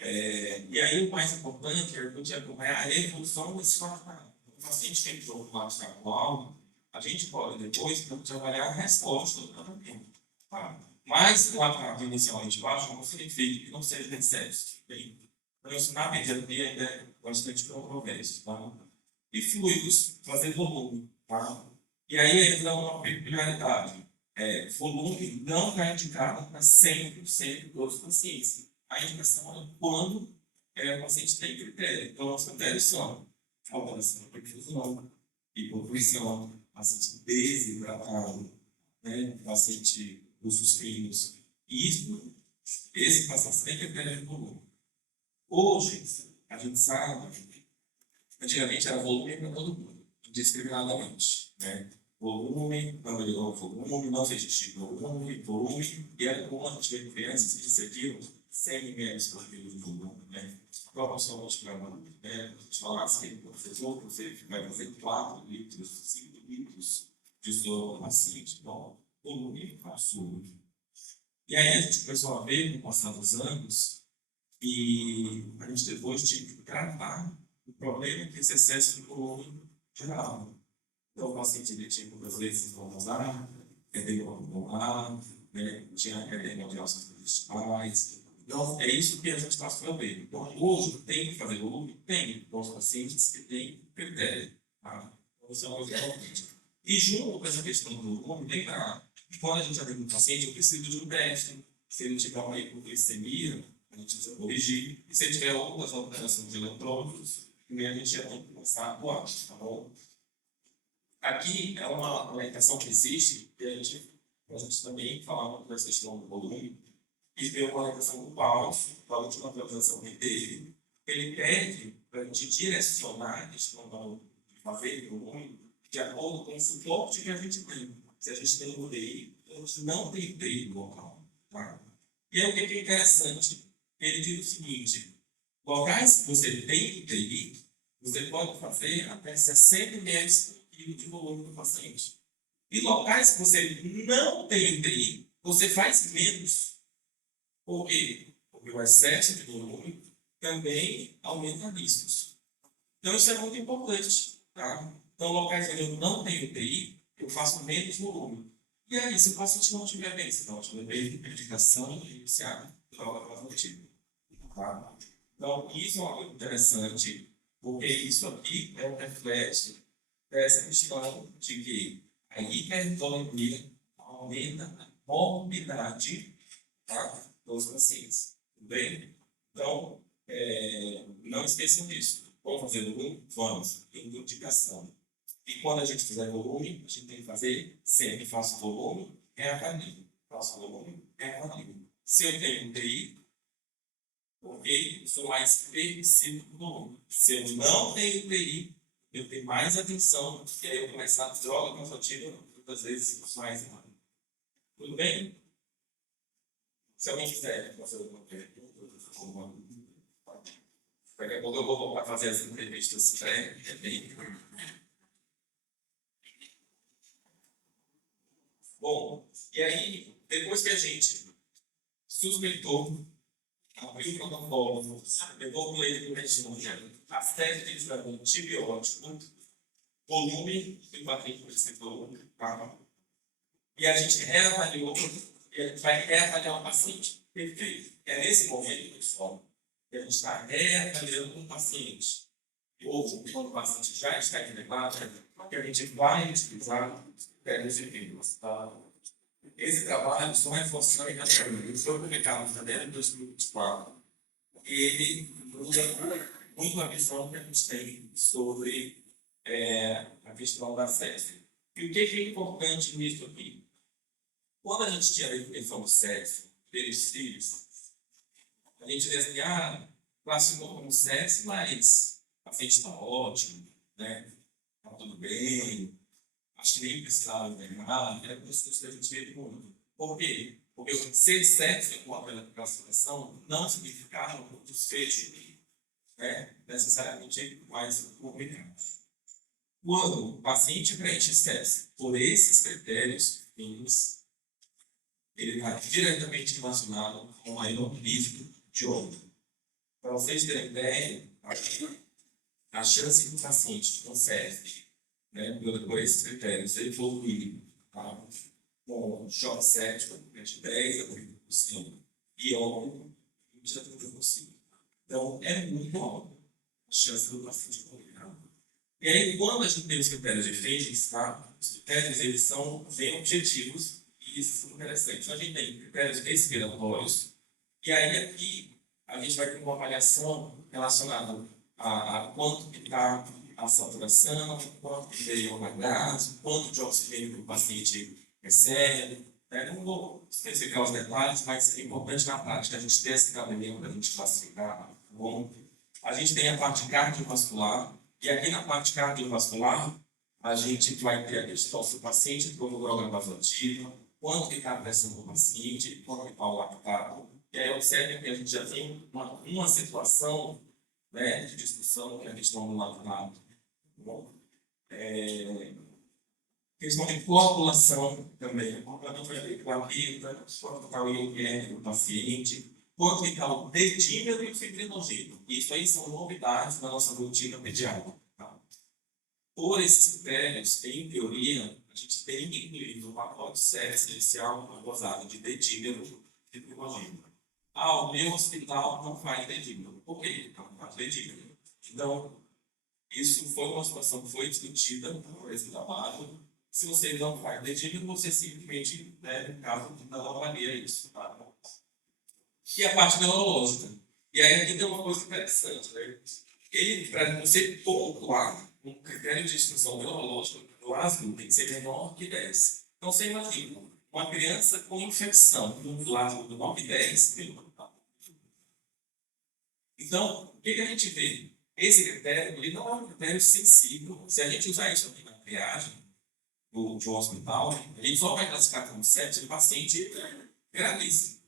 E aí, o mais importante é a gente acompanhar a evolução desse lactato. O paciente que entrou no lactato alto, a gente pode depois avaliar a resposta do tratamento. Tá? Mas o lactato inicialmente baixo não significa que não seja sepsis. Então, isso na pediatria ainda é bastante controverso. Tá? E fluidos, fazer volume. Tá? E aí entra uma peculiaridade. Volume não está indicado para 100% dos pacientes. A indicação é quando o paciente tem critério. Então, os critérios são alteração de perfusão, hipopressão, paciente desidratado, né? Paciente pulsos finos. E isso, esse paciente tem critério de volume. Hoje, a gente sabe, antigamente era volume para todo mundo, indiscriminadamente. Né? Volume, não se existia volume, e era como a gente vê crianças que recebiam 100 ml por quilo de volume. Né? Proporcionalmente para a gente falasse que você vai fazer 4 litros, 5 litros de soro paciente. Então, volume absurdo. E aí a gente começou a ver, no passar dos anos, e a gente depois tinha que tratar o problema que esse excesso de volume gerava. Então, o paciente ele tinha muitas vezes pulmonar, edema pulmonar, tinha edema de ossos intestinais. Então, é isso que a gente passou a ver. Então, hoje, tem que fazer volume? Tem, para os pacientes que têm critério. Tá? Então, isso é uma coisa importante. E junto com essa questão do volume, lembrar que quando a gente atende um paciente, eu preciso de um teste. Se ele tiver uma hipoglicemia, a gente precisa corrigir. E se tiver outras alterações de eletrônicos, também a gente já tem que começar a atuar, tá bom? Aqui é uma orientação que existe, e a gente também falava dessa questão do volume, e veio uma orientação do Paulo, da última atualização que teve. Ele pede para a gente direcionar a questão de fazer volume de acordo com o suporte que a gente tem. Se a gente tem UTI, a gente não tem UTI no local. Tá? E aí o que é interessante? Ele diz o seguinte: locais que você tem UTI, você pode fazer até 60 ml por quilo de volume do paciente. E locais que você não tem UTI, você faz menos. Por quê? Porque o excesso de volume também aumenta riscos. Então isso é muito importante. Tá? Então, locais onde eu não tenho UTI, eu faço menos volume. E aí, se o paciente não estiver bem, se não estiver bem, medicação iniciada, droga plasmativa. Tá? Então, isso é uma coisa interessante, porque isso aqui é um reflexo dessa questão de que a hipertolemia aumenta a morbidade, tá, dos pacientes. Tudo bem? Então, não esqueçam disso. Vamos fazer volume? Vamos. Tem indicação. E quando a gente fizer volume, a gente tem que fazer sempre. Faço volume, é avaliação. Faço volume, é avaliação. Se eu tenho UTI, ok, eu sou mais permissivo do volume. Se eu não tenho UTI, eu tenho mais atenção, e aí eu começar a droga consultiva, muitas vezes mais errado. Tudo bem? Se alguém quiser fazer alguma pergunta, daqui a pouco eu vou voltar a fazer as entrevistas bem. Bom, e aí, depois que a gente suspeitou, abriu o protocolo, levou o leite do regime, a série de antibiótico, volume que o paciente precisou, tá? E a gente reavaliou, e a gente vai reavaliar o paciente. Perfeito. É nesse momento, pessoal, que a gente está reavaliando o paciente. Ou quando o paciente já está internado, que a gente vai utilizar critérios de vírus. Tá? Esse trabalho só reforçando ele foi publicado em janeiro de 2024. E ele muda muito a visão que a gente tem sobre a questão da sepse. E o que é importante nisso aqui? Quando a gente tinha a definição do sexo pelos filhos, a gente dizia classificou como sexo, mas a frente está ótimo, né? Está tudo bem, acho que nem precisava internar, era por isso que a gente veio muito. Por quê? Porque o ser sexo com a classificação não significava um desfecho, né? Necessariamente mais complicado. Quando o paciente preenche sexo por esses critérios finos, ele está diretamente relacionado com o maior risco de óbito. Para vocês terem ideia, a chance do paciente com sepse, né, por esses critérios, evoluir com choque séptico de 10% a 30% e óbito de 30%. Então, é muito alta a chance do paciente evoluir. E aí, quando a gente tem os critérios de Fênix, os critérios eles são bem objetivos e isso é interessante. Então, a gente tem critérios respiratórios, e aí aqui a gente vai ter uma avaliação relacionada a quanto que está a saturação, quanto que veio o gás, quanto de oxigênio que o paciente recebe. Não vou especificar os detalhes, mas é importante na prática a gente ter esse caminho para a gente classificar. Bom, a gente tem a parte cardiovascular, e aqui na parte cardiovascular a gente vai ter a questão se o paciente tomou droga vasoativa, quanto que está a pressão do paciente, quanto que está o lactato. E aí observe que a gente já tem uma situação, né, de discussão que a gente não lactato. Bom, questão de coagulação também. Quanto vai com a vida, quanto está o IgG do paciente, quanto está o dedímero e o fibrinogênio. Isso aí são novidades na nossa rotina pediátrica. Tá? Por esses critérios, em teoria, a gente tem que incluir no pacote sexo inicial uma dosagem de dedímero e fibrinogênio. O meu hospital não faz dedímero. Por quê? Não faz dedímero. Então, isso foi uma situação que foi discutida por esse trabalho. Se você não faz dedímero, você simplesmente, no caso, não avalia isso. Tá? E a parte neurológica. E aí aqui tem uma coisa interessante, né? Para você pontuar um critério de disfunção neurológica do asno tem que ser menor que 10. Então você imagina, uma criança com infecção no asno do 9 e 10, então, o que a gente vê? Esse critério ele não é um critério sensível. Se a gente usar isso aqui na triagem de um hospital, a gente só vai classificar como sepsis de paciente gravíssimo.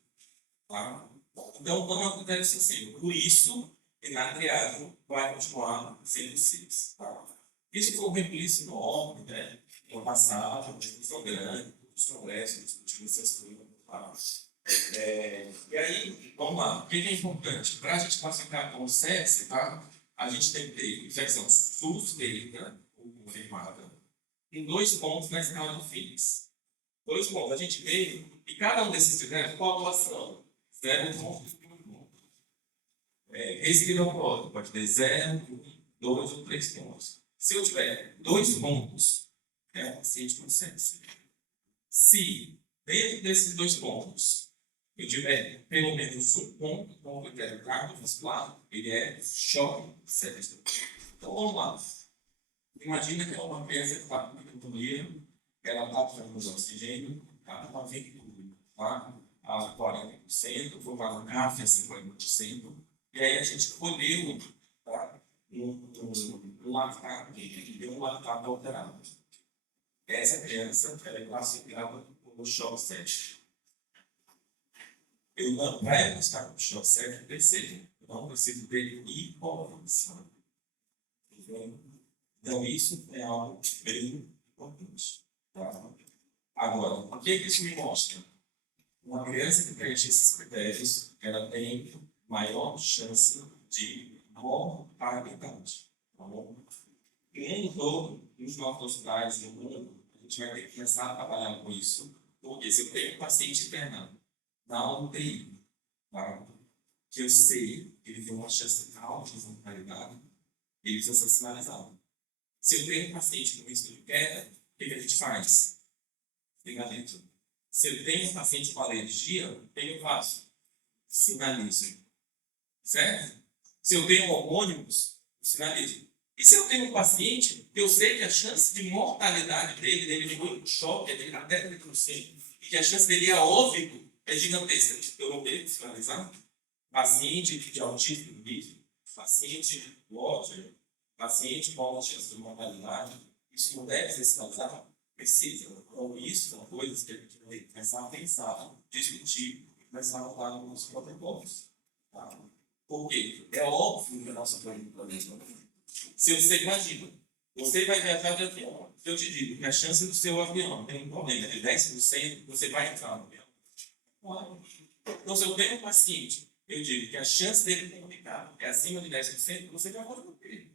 Tá? Então, não é um critério sensível. Por isso, na triagem vai continuar sendo simples. Tá? Isso foi um replício no óbito, né? No passado, uma discussão grande, os congressos discutindo essas coisas. Tá? E aí, vamos lá. O que é importante? Para a gente classificar como sepsis, tá? A gente tem que ter infecção suspeita ou confirmada em 2 pontos na escala do Phillips. 2 pontos. A gente vê que cada um desses critérios, coagulação, 0 pontos. Respiratório, pode ter 0, 2 ou 3 pontos. Se eu tiver 2 pontos, é um paciente com sepsis. Se dentro desses 2 pontos eu tiver pelo menos um ponto com o critério cardiovascular, ele é choque séptico. Então vamos lá. Imagina que é uma criança que está com hipotonia, ela está precisando de oxigênio, ela está vindo a 40%, vou para a CAF a 50%, e aí a gente escolheu um lactato, que deu um lactato alterado. Essa criança ela é classificada como choque séptico. Eu não, para buscar com o choque certo, preciso. Eu não preciso ter hipótese. Então, isso é algo bem importante. Tá? Agora, o que isso me mostra? Uma criança que preenche esses critérios, ela tem maior chance de mortalidade. Tá bom? E no todo, nos nossos hospitais no mundo, a gente vai ter que começar a trabalhar com isso. Porque se eu tenho um paciente internado na UTI, tá? Que eu sei que ele tem uma chance alta de mortalidade, ele precisa ser sinalizado. Se eu tenho um paciente com risco de queda, o que a gente faz? Sinalizo. Se eu tenho um paciente com alergia, o que eu faço? Sinalizo. Certo? Se eu tenho hormônios, eu sinalizo. E se eu tenho um paciente que eu sei que a chance de mortalidade dele foi um choque, ele até 30%, e que a chance dele ir a óbito é gigantesca, eu não tenho que sinalizar? Paciente de autismo livre, paciente Roger, paciente com alta chance de mortalidade, isso não deve ser sinalizado? Precisa. Então, isso são coisas que a gente vai começar a pensar, discutir, começar a botar nos nossos protocolos. Tá? Por quê? É óbvio que a nossa planejamento. Se você imagina, você vai viajar de avião, eu te digo que a chance do seu avião tem um problema de 10%, você vai entrar no avião. Então, se eu tenho um paciente, eu digo que a chance dele comunicar é acima de 10%, você já pode morrer.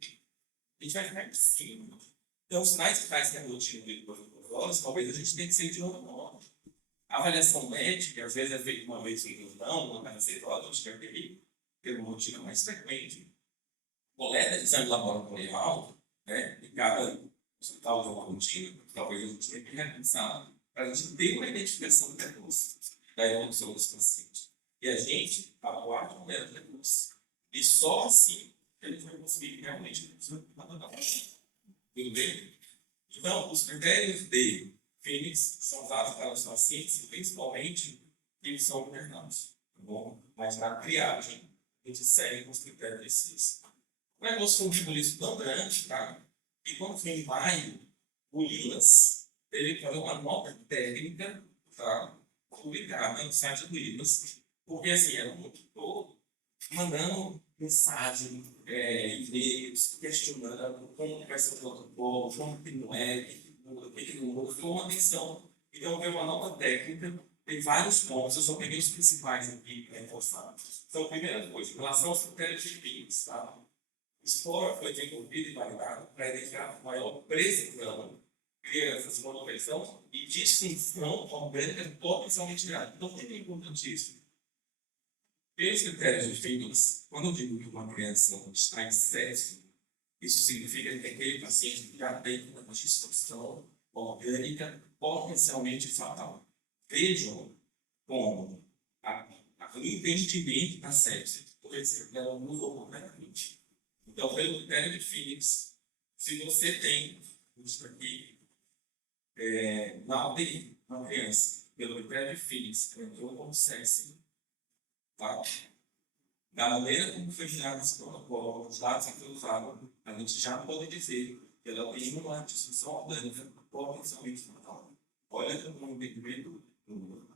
A gente vai ficar em cima. Então, os sinais que faz que a rotina de 24 horas, talvez a gente tenha que ser de novo. A avaliação médica, às vezes, é feita uma vez por ano, uma cada 6 horas, a gente quer ter uma rotina mais frequente. Coleta de exame laboratorial, né? E cada hospital tem uma rotina, talvez a gente tenha que repensar para a gente ter uma identificação precoce da evolução dos pacientes. E a gente atuar de maneira precoce. E só assim que a gente vai conseguir realmente tudo bem? Então, os critérios de Phoenix são usados para os pacientes, principalmente que são internados. Tá bom? Mas na triagem, a gente segue com os critérios de CIS. O negócio foi um ribuliço tão grande, tá? E quando foi em maio, o Lilas teve que fazer uma nota técnica, tá? Publicada no site do Lilas, porque assim, era um mundo todo mandando mensagem, e-mails, questionando como vai ser o protocolo, como que não é, o que não muda, foi uma atenção. Então, veio uma nota técnica, tem vários pontos, eu só peguei os principais aqui para reforçar. Então, primeira coisa, em relação aos critérios de PINs, tá? O SCORE foi desenvolvido e validado para identificar maior precisão, crianças com opressão e distinção orgânica potencialmente grave. Então, o que é importantíssimo? Pelos critérios de Phoenix, quando eu digo que uma criança está em sepsis, isso significa que aquele paciente já tem uma disfunção orgânica potencialmente fatal. Vejam como o entendimento da sepsis, por exemplo, ela mudou completamente. Então, pelo critério de Phoenix, se você tem isso aqui na UTI, uma criança, pelo critério de Phoenix, entrou como sepsis, tá? Da maneira como foi gerado esse protocolo, os dados que foram usados, a gente já pode dizer que ela tem uma disfunção orgânica potencialmente fatal. Olha como o entendimento do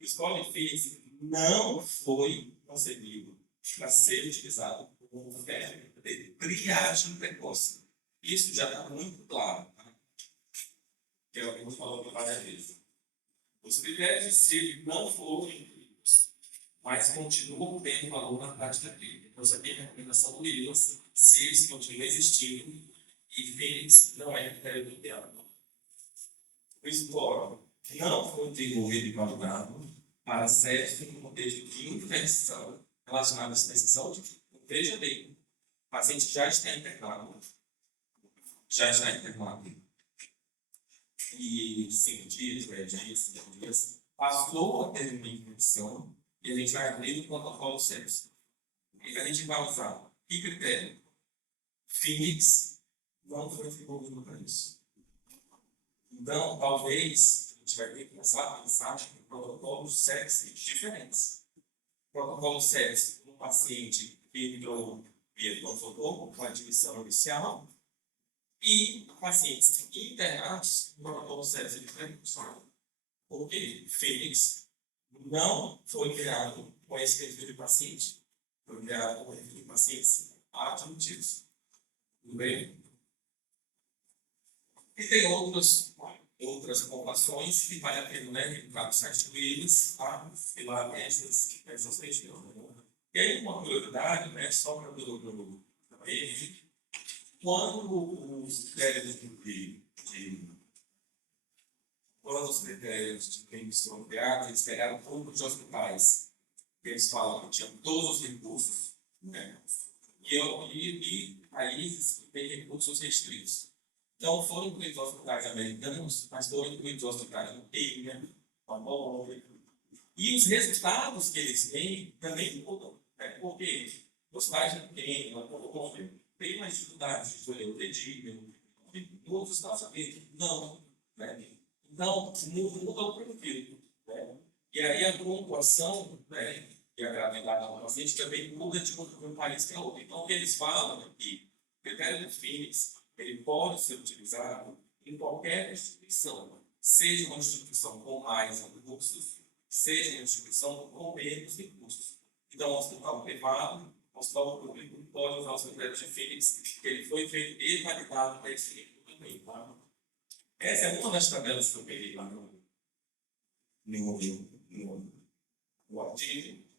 o Score Physics não foi concebido para ser utilizado como técnica de triagem precoce. Isso já está muito claro, tá? Que é o que a gente falou várias vezes. Os critérios de CIR não foram incluídos, mas continuam tendo valor na prática clínica. Então, isso aqui é a recomendação do ILAS, CIRs continua existindo e Phoenix não é critério ideal. O Score não foi desenvolvido e validado para sepsis no contexto de intervenção relacionada à extensão de vida. Veja bem, o paciente já está internado, e 5 dias, 10 dias, 5 dias, passou a ter uma infecção e a gente vai abrir o protocolo sepsis. O que a gente vai usar? Que critério? Phoenix não foi desenvolvido para isso. Então, talvez a gente vai ter que começar a pensar em protocolos sepsis diferentes. Protocolo sepsis no paciente que entrou via pronto-socorro com admissão inicial e pacientes internados no protocolo sepsis diferente. Porque Phoenix não foi criado com esse perfil de paciente. Foi criado com perfil de pacientes adultos. Tudo bem? E tem outras populações que vale a pena, né? Para substituí-las, tá? E lá essas regiões. E aí, uma curiosidade, né? Só para o quando os critérios quando os critérios de clientes foram criados, eles pegaram todos os hospitais. Eles falam que tinham todos os recursos, né? E países que têm recursos restritos. Então, foram incluídos hospitais americanos, mas foram incluídos hospitais no Quênia, na Colômbia. E os resultados que eles têm também mudam, né? Porque os pais no Quênia, na Colômbia, têm mais dificuldade de escolher o dedível, em outros Estados Unidos, não. Né? Então, muda o perfil. Né? E aí a pontuação, né, e a gravidade do paciente também muda de um país para outro. Então, o que eles falam é que o critério de Phoenix ele pode ser utilizado em qualquer instituição, seja uma instituição com mais recursos, seja uma instituição com menos recursos. Então, o hospital privado, o hospital público, pode usar os critérios de Phoenix, que ele foi feito e validado para esse tipo também. Tá? Essa é uma das tabelas que eu peguei lá no artigo.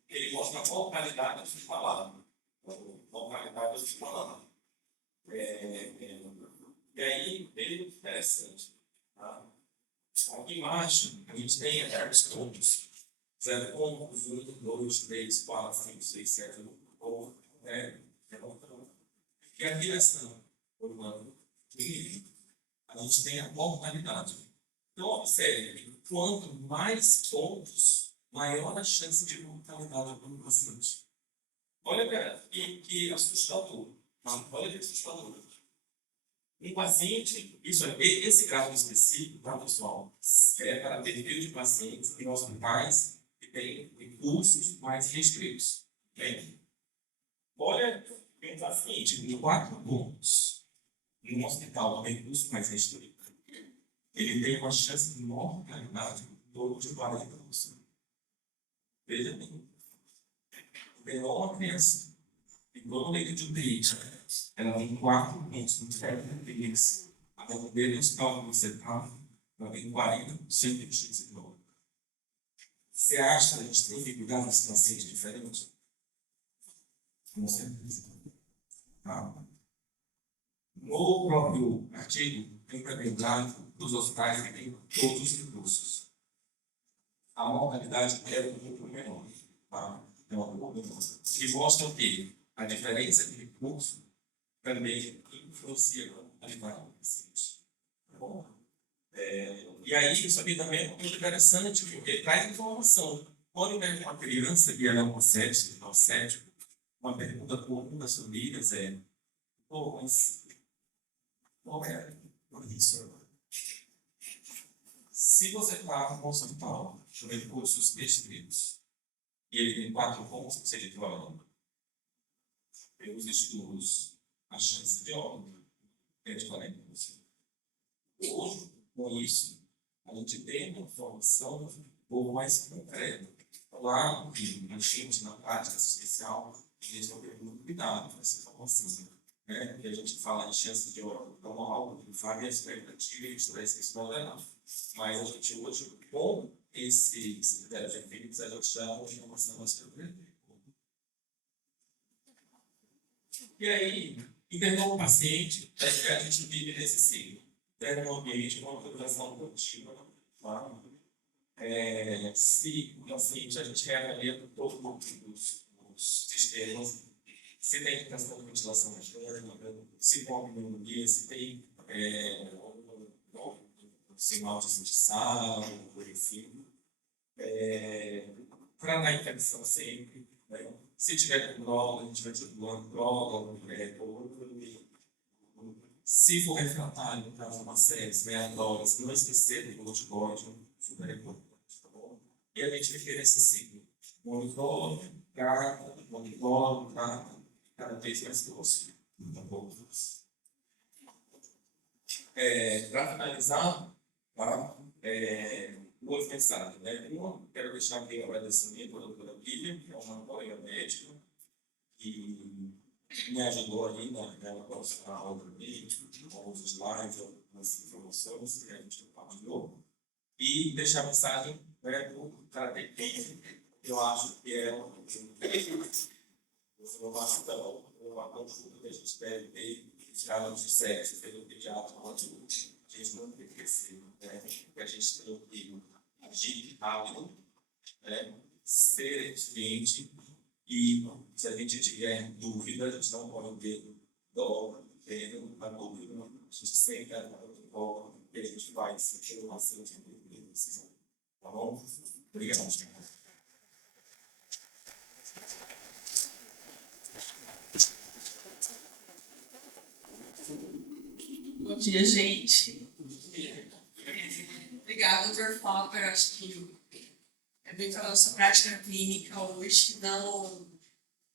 Ele mostra qual qualidade de palavra. Qual qualidade de palavra. E aí, bem interessante. Tá? Aqui embaixo, a gente tem os pontos. 0 pontos, 1, 2, 3, 4, 5, 6, 7, 8, né? E a direção, por um ano, a gente tem a mortalidade. Então, observe que quanto mais pontos, maior a chance de mortalidade do paciente. Olha que assustador. Olha que assustador. Um paciente, esse gráfico específico, tá, pessoal, é para perfil de pacientes em hospitais que têm recursos mais restritos. Bem, olha, um paciente com 4 pontos em um hospital com recursos mais restritos, ele tem uma chance de mortalidade em torno de 40%. Veja bem, tem uma criança que todo leito de UTI, ela tem 4 pontos no cérebro, a depender do hospital que você está, ela tem 40% de chance de morte. Você acha que a gente tem que cuidar desse paciente diferente? Com certeza. Tá? No próprio artigo, tem também o gráfico dos hospitais que têm todos os recursos. A mortalidade é um pouco menor. Tá? É um pouco menor. E mostra o quê? A diferença de recurso também influencia a qualidade do paciente. Tá bom? E aí, isso aqui também é muito interessante, porque traz informação. Quando vem uma criança e ela é homocético, uma pergunta comum das famílias é: pô, mas qual é isso? Se você está no hospital com recursos restritos e ele tem 4 pontos, ou seja, pelos estudos, a chance de óbito é de 40%. Hoje, com isso, a gente tem uma informação um pouco mais concreta. Lá, na gente, na prática assistencial, a gente tem que ter muito cuidado com essa informação. Né? Porque a gente fala em chance de óbito normal, com várias expectativas e estresse explorado. Mas a gente hoje, com esse critério de efeitos, a gente já tem uma informação mais concreta. E aí, internou o paciente, a gente vive nesse ciclo. Tem um ambiente, uma autorização contínua. Tá? Se o paciente, a gente reavalia todo os sistemas, se tem questão de ventilação mecânica, se come pneumonia, se tem sinal de sal, enfim. Para dar infecção sempre. Né? Se tiver com droga, a gente vai titulando droga, se for refratário, no caso de uma série, drogas, não esquecer do antibiótico, super importante, tá bom? E a gente fica nesse ciclo. Monitor, gata, cada vez mais grosso. Tá bom? Para finalizar, tá? duas mensagens, né? Uma, quero deixar aqui um agradecimento à doutora Lívia, que é uma colega médica, que me ajudou aí na elaboração da obra com os slides, algumas informações que a gente compartilhou, e deixar a mensagem, né, do caráter clínico, que eu acho que é uma consulta que a gente deve ter, tirada de sexo, pelo pediatra, a gente não tem que esquecer, né, que a gente tem que agir rápido, né, ser eficiente, e se a gente tiver dúvida, a gente não pode ter dó, tendo a dúvida, a gente sempre volta e a gente vai sentir uma sensação de decisão. Tá bom? Obrigado. Bom dia, gente. Obrigada, Dr. Flauber. Acho que é muito a nossa prática clínica hoje não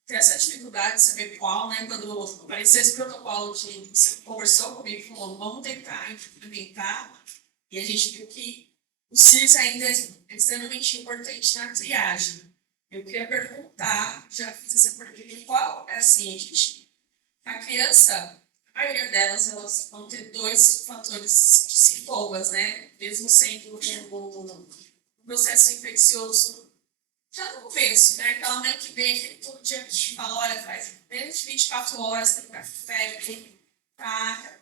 ter essa dificuldade de saber qual, né? Quando apareceu esse protocolo de você conversou comigo e falou, vamos tentar implementar, e a gente viu que o CIRS ainda é extremamente importante na triagem. Eu queria perguntar, já fiz essa pergunta, qual é assim, gente? A criança, a maioria delas, elas vão ter dois fatores de sintomas, né? Mesmo sendo um processo infeccioso já no começo, né? Aquela mãe que vem aquele todo dia que fala, olha, faz menos de 24 horas, tem febre, tá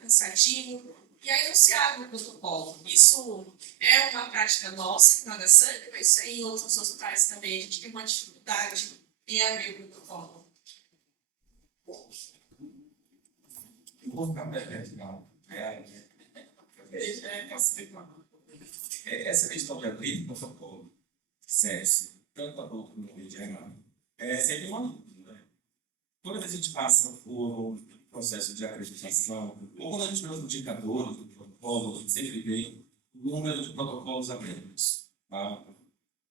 cansativo, e aí não se abre o protocolo. Isso é uma prática nossa, cada sangue, mas isso aí em outros hospitais também a gente tem uma dificuldade em abrir o protocolo. Eu vou ficar legal. Essa questão de abrir o protocolo SES, tanto a dor como o IgM, é sempre uma luta, né? Toda vez que a gente passa por um processo de acreditação, ou quando a gente vê os indicadores do protocolo, a gente sempre vê o número de protocolos abertos. Tá?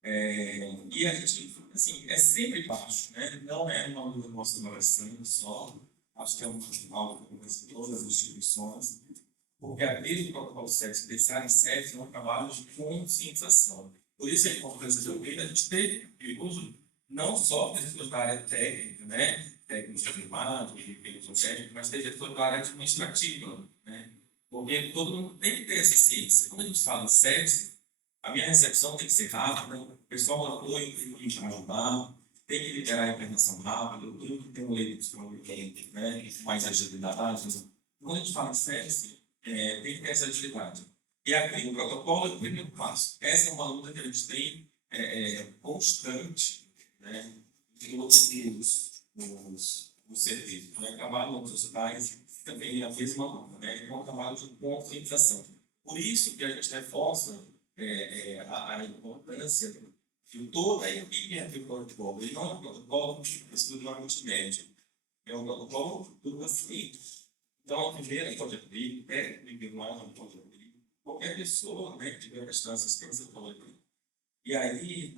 E a gente, assim, é sempre baixo, né? Não é uma nossa avaliação só, acho que é algo que todas as instituições, porque abrir o protocolo SES e deixar em SES é um trabalho de conscientização. Por isso a importância de ouvir a gente ter uso não só das pessoas da área técnica, né? Técnicos de enfermagem, técnicos, mas tem pessoas da área administrativa, né? Porque todo mundo tem que ter essa ciência. Quando a gente fala em SES, a minha recepção tem que ser rápida, o pessoal do apoio tem que ajudar, tem que liberar a internação rápida, eu tenho que ter um leito disponible, né? Mais agilidade. Quando a gente fala em SES, tem que ter essa agilidade. E aqui o protocolo é o primeiro passo. Essa é uma luta que a gente tem constante, né, em todos os serviços. Né? Trabalho nos hospitais também é a mesma luta, né? É um trabalho de conscientização. Por isso que a gente reforça a importância de toda a equipe do protocolo. E não é um protocolo exclusivamente médico, é um protocolo do paciente. Então, a primeira pode abrir, técnico, não pode abrir. Qualquer pessoa, né, que tiver essa assistência pode abrir. E aí,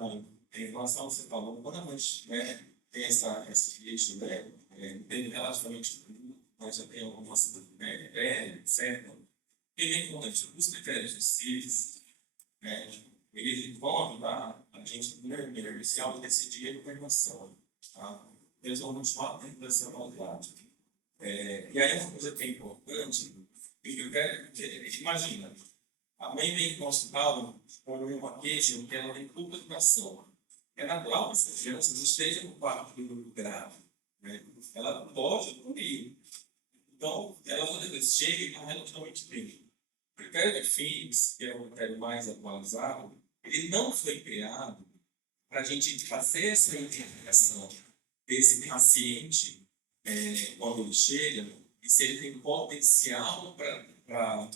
em relação ao que você falou, quando a gente, né, tem esse eixo, né, tem relativamente nós já temos algumas etc. Ele é importante, os critérios de CIS, né, eles vão ajudar a gente, no primeiro inicial, a decidir a informação. Tá? Eles vão continuar dentro dessa qualidade. E aí, uma coisa que é importante, imagina, a mãe vem para o hospital com uma queixa que ela tem pouca educação. É natural que essa criança esteja no quarto do grupo grave. Né? Ela pode evoluir. Então, ela muitas vezes chega e está relativamente bem. O critério de FIX, que é o critério mais atualizado, ele não foi criado para a gente fazer essa identificação desse paciente quando ele chega e se ele tem potencial para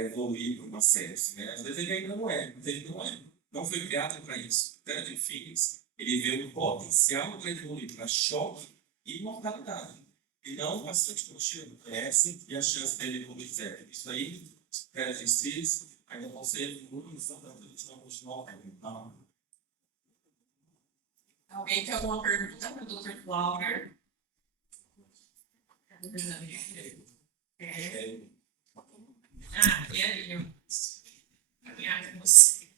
evoluir para uma sepse. Né? Às vezes ele ainda não é, mas ele não é. Não foi criado para isso. O critério de FIX, ele vê o potencial para evoluir para choque e mortalidade. E não bastante conhecido, conhece e a chance dele evoluir zero. Isso aí, os critérios de CIS, ainda vão ser muito importantes para continuar. Alguém tem alguma pergunta para o Dr. Flauber? E aí? caminhar com você.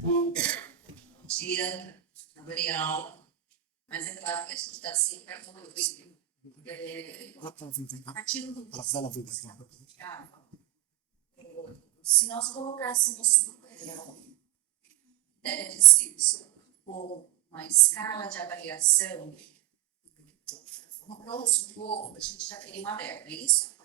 Bom dia, Gabriel. Mas é claro que a gente está sempre evoluindo. Partindo do se nós colocássemos como uma escala de avaliação, no próximo pouco a gente já teria uma meta, é isso?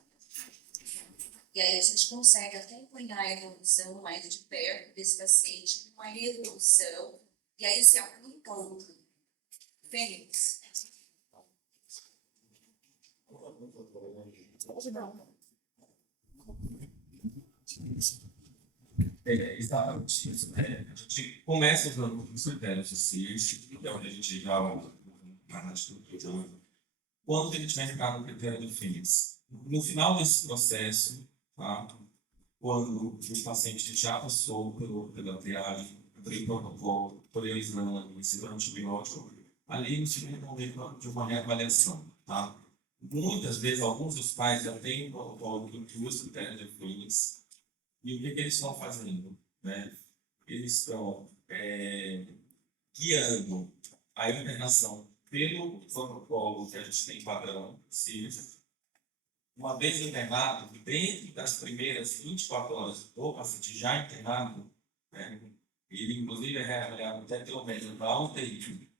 E aí a gente consegue até acompanhar a evolução mais de perto desse paciente, com a evolução, e aí se é um encontro feliz. Exatamente isso. A gente começa usando os critérios de CIRS, que é onde a gente já vai na estrutura. Quando a gente vai entrar no critério de FINIX? No final desse processo, tá? Quando o paciente já passou pela triagem, pelo protocolo, por o exame, esse antibiótico, ali a gente vai envolver de uma reavaliação. Tá? Muitas vezes, alguns dos pais já têm um protocolo que inclui os critérios de FINIX. E o que eles estão fazendo? Né? Eles estão guiando a internação pelo protocolo que a gente tem padrão, CIRS. Uma vez internado, dentro das primeiras 24 horas do paciente já internado, né, ele inclusive é reavaliado até pelo menos na UTI,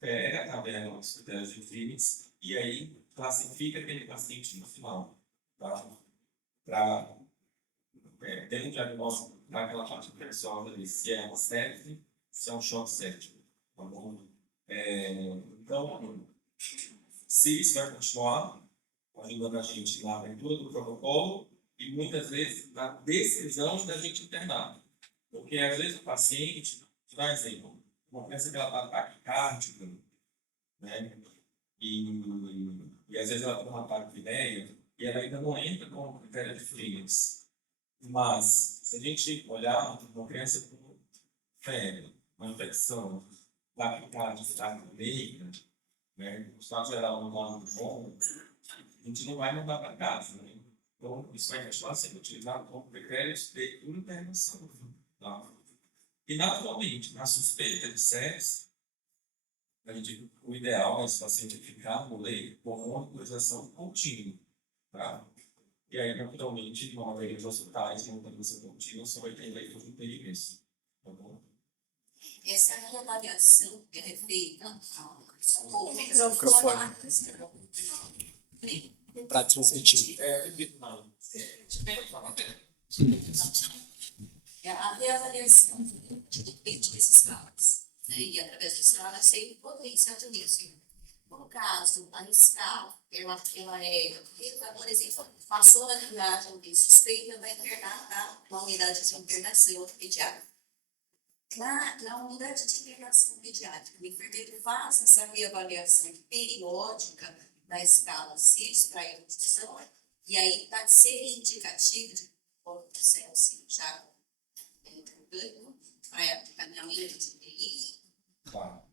pega a tabela dos critérios de FINIX e aí classifica aquele paciente no final. Tá? Para ter um diagnóstico naquela parte pessoal ali, se é uma sepse, se é um choque séptico. Tá bom? Então, se isso vai continuar ajudando a gente na abertura do protocolo e muitas vezes na decisão da gente internar. Porque às vezes o paciente, te dá um exemplo, uma criança que ela está taquicárdica, né? E às vezes ela tem um ataque de ideia e ela ainda não entra com critério de FINIX. Mas, se a gente olhar uma criança com febre, uma infecção, taquicárdica, taquimeia, né? O estado geral não está muito bom, a gente não vai mandar para casa. Né? Então, isso vai continuar sendo utilizado como critérios de internação. Tá? E, naturalmente, na suspeita de sepse, o ideal é esse paciente ficar no leito com monitorização contínua. Tá? E aí, naturalmente, na maioria dos hospitais, monitorização contínua, só vai ter leito de UTI mesmo. Tá bom? Essa é a avaliação que é feita ao microfone. Para transmitir. A reavaliação depende desses casos. Né? E através desse caso, eu sei o potencial de risco. No caso, a escala, ela é, por exemplo, passou na triagem de suspeita, vai internar na unidade de internação pediátrica. Na unidade de internação pediátrica, o enfermeiro faz essa reavaliação periódica da escala CIRS para a evolução, e aí pode ser indicativo de processo já para acompanhamento de TI. Tá.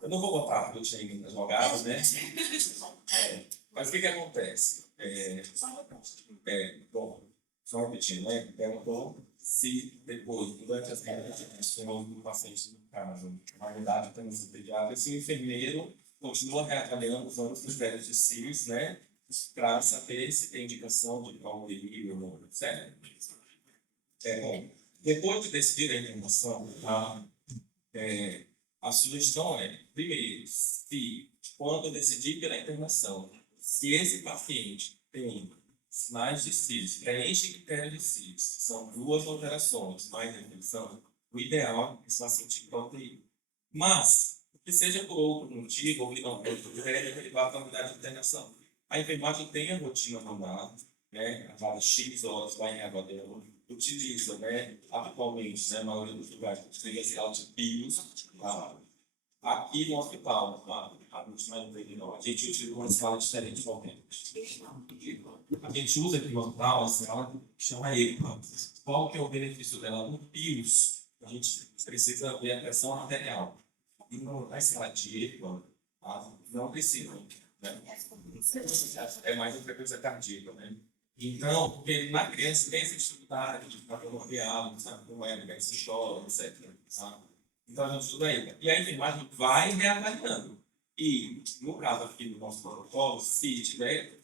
Eu não vou botar o time advogado, né? Mas o que acontece? Bom, só repetindo, né? Perguntou se depois, durante as reuniões do paciente no caso, na unidade de internação pediátrica, se o enfermeiro continua reavaliando os anos critérios de CIRS, né? Para saber se tem indicação de qual delírio ou não, certo? Depois de decidir a internação, a sugestão é, primeiro, se quando decidir pela internação, se esse paciente tem sinais de CIRS, preenche critério de CIRS, são 2 alterações, mais a infecção, o ideal é que esse paciente proteína. Mas, que seja por outro motivo, ou que não for por critério, ele vai para a unidade de internação. A enfermagem tem a rotina normal, né? A cada X horas vai em água dela, utiliza, né? Habitualmente, né? A maioria dos lugares, utiliza esse de pios, tá? Aqui no hospital, a gente utiliza uma escala diferente atualmente. A gente usa aqui no hospital a escala que chama EPA. Qual que é o benefício dela? No PIOS, a gente precisa ver a pressão arterial. E na escala de EPA, tá? Não precisam, né? É mais uma frequência cardíaca, né? Então, porque na criança tem essa dificuldade de ficar real, sabe como é, pegar esse choro, etc. Sabe? Então, a gente estuda aí. E a enfermagem vai reavaliando. E, no caso aqui do nosso protocolo, se tiver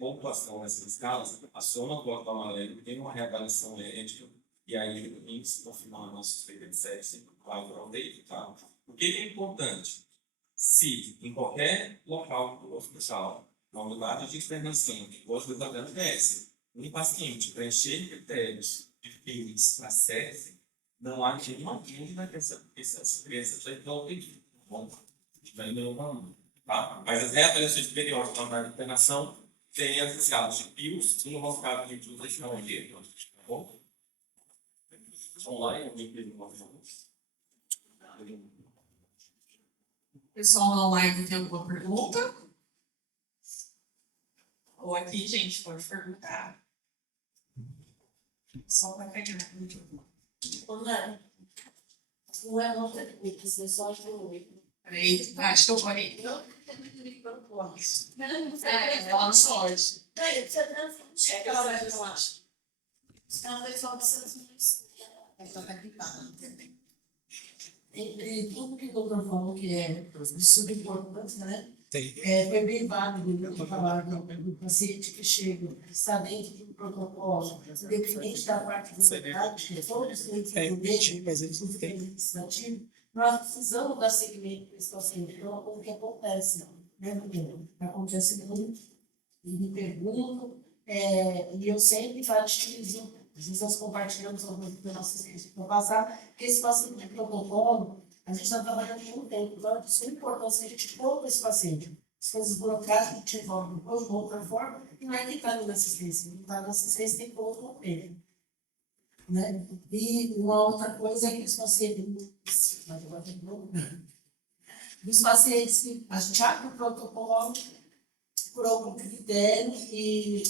pontuação nessas escalas, aciona o bloco amarelo, tem uma reavaliação ética, e aí o índice confirmar a nossa suspeita de sepsis, vai para o DEIC, tá? O que é importante? Se em qualquer local do hospital, na unidade de internação, o hospital acontece, um paciente preencher critérios de FIMS para sepsis, não há nenhuma dúvida que essa criança já está operativa. Bom, vai melhorando, tá? Mas as reavaliações periódicas na unidade de internação têm as escalas de PIOS e no nosso caso de nutrição aqui, tá bom? Online, alguém tem uma pergunta? Pessoal online tem alguma pergunta? Ou aqui, gente, pode perguntar. Só vai pegar. Olá. Não é uma pergunta, você só evoluiu. Peraí, acho que eu parei. Não, Ela não sorte. Daí, você não chega, ela vai falar. Ela vai falar que você não Ela tá gripada, entendeu? Entre tudo que o doutor falou que é de subimportância, né? Tem. Foi bem válido eu falar do paciente que chega, que está dentro do protocolo, independente da parte burocrática, todos eles Entendi, mas eles não têm. legislativo, nós precisamos dar seguimento para esse paciente. Então, o que acontece, né, doutor? Acontece muito, e me perguntam, e eu sempre utilizo. Às vezes nós compartilhamos algumas das nossas experiências para passar, porque esse paciente de protocolo, a gente está trabalhando muito tempo, então é de suma importância a gente pôr para esse paciente. As coisas burocráticas que te envolvem de uma outra forma, e não é quem está na assistência. Quem está na assistência tem que pôr o tempo. Né? E uma outra coisa é que os pacientes, mas agora tem os pacientes que a gente abre o protocolo por algum critério e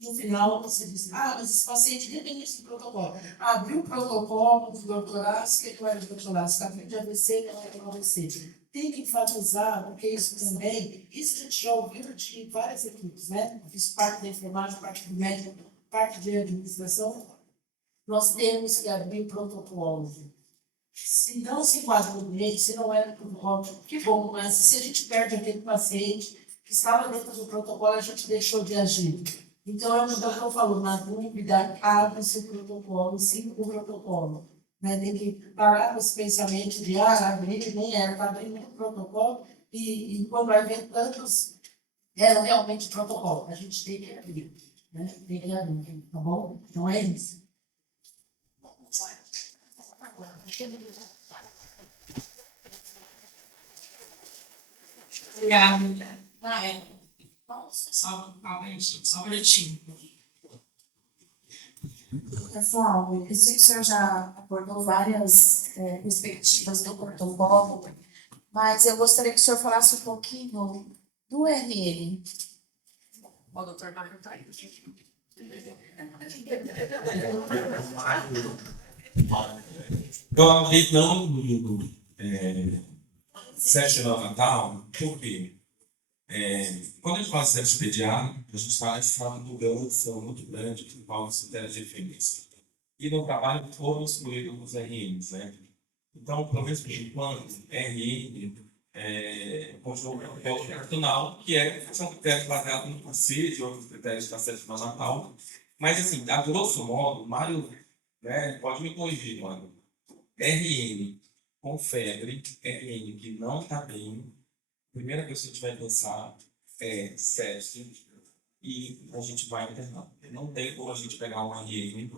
no final você diz, mas esse paciente independente do protocolo. Abriu o protocolo do doutorado, o que é o doutorado? Está vindo de AVC, não é de AVC. Tem que enfatizar, porque isso também, isso a gente já ouviu de várias equipes, né? Eu fiz parte da enfermagem, parte do médico, parte de administração. Nós temos que abrir o protocolo. Se não se enquadra no direito, se não é no protocolo, que bom, mas se a gente perde aquele paciente que estava dentro do protocolo, a gente deixou de agir. Então, é o que o doutor falou, na dúvida, abre-se o protocolo, siga o protocolo. Né? Tem que parar com esse pensamento de, abrir, nem era, está abrindo o protocolo, e quando vai ver tantos, era realmente protocolo. A gente tem que abrir, né? Tem que abrir, tá bom? Então, é isso. Obrigada. Nossa, Só um minutinho. Pessoal, eu sei que o senhor já abordou várias perspectivas do protocolo, mas eu gostaria que o senhor falasse um pouquinho do RN. O doutor Mário está aí. Eu abri não no sexo neonatal, por quê? Quando a gente fala de sexo pediátrico, a gente fala de mudança muito grande que envolve critérios de referência. E no trabalho foram excluídos os RNs, né? Então, pelo menos por enquanto, RN continua o protocolo nacional, são critérios baseados no PACID e outros critérios da sexo neonatal. Mas, assim, a grosso modo, Mário, né, pode me corrigir, mano. RN com febre, RN que não está bem, a primeira coisa que a gente vai pensar é sepsis e a gente vai internar. Não tem como a gente pegar um RN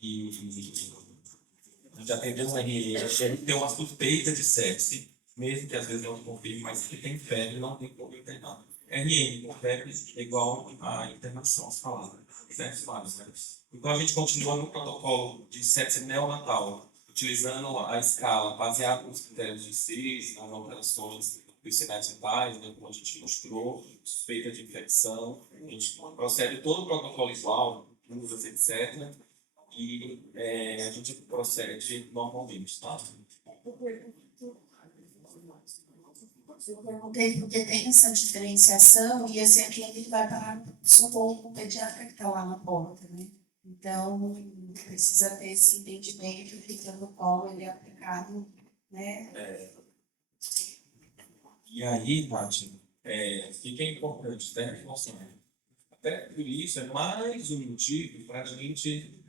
e a gente atender um RN, a gente tem uma suspeita de sepsis, mesmo que às vezes não confirme, mas se tem febre, não tem como internar. RN com febre é igual à internação, se falando. Sepsis vários, né? Então a gente continua no protocolo de sepsis neonatal, utilizando a escala baseada nos critérios de CIS, nas alterações dos sinais vitais, né, como a gente mostrou, suspeita de infecção, a gente procede todo o protocolo igual, luvas, etc. E a gente procede normalmente, tá? Eu perguntei porque tem essa diferenciação e esse aqui ele vai para socorro com o pediatra que está lá na porta, né? Então, precisa ter esse entendimento que o protocolo ele é aplicado, né? E aí, Tati, o que é importante, né? Até por isso é mais um motivo para a gente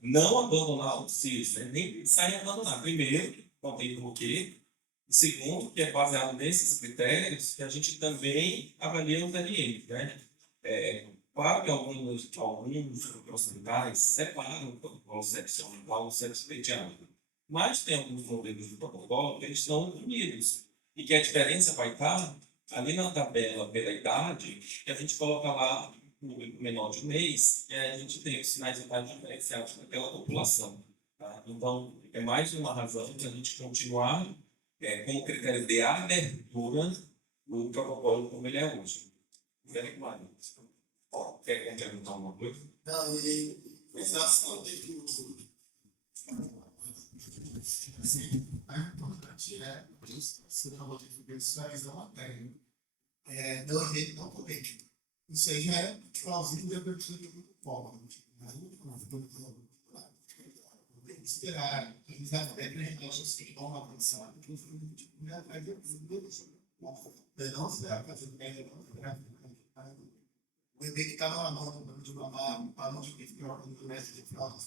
não abandonar o CIS, né? Nem pensar em abandonar. Primeiro, não tem porquê. E segundo, que é baseado nesses critérios que a gente também avalia os LMs, né? Claro que alguns hospitais separam o protocolo sexual, o sexo pediátrico, mas tem alguns modelos de protocolo que eles estão unidos e que a diferença vai estar ali na tabela pela idade, que a gente coloca lá o público menor de 1 mês, e aí a gente tem os sinais vitais diferenciados naquela população. Tá? Então, é mais uma razão para a gente continuar com o critério de abertura do protocolo como ele é hoje. Very claro. Quer complementar alguma coisa? Não, e exação de assim, é importante, por isso, você falou de visualização matéria. Não político. Isso aí já é plausível de abertura do protocolo. Tem que esperar, revisar a técnica de negócios que vão avançar, porque o filme vai fazer não se vai fazer o bebê que estava na mão de mamar, para não ficar com o mestre de fralda, a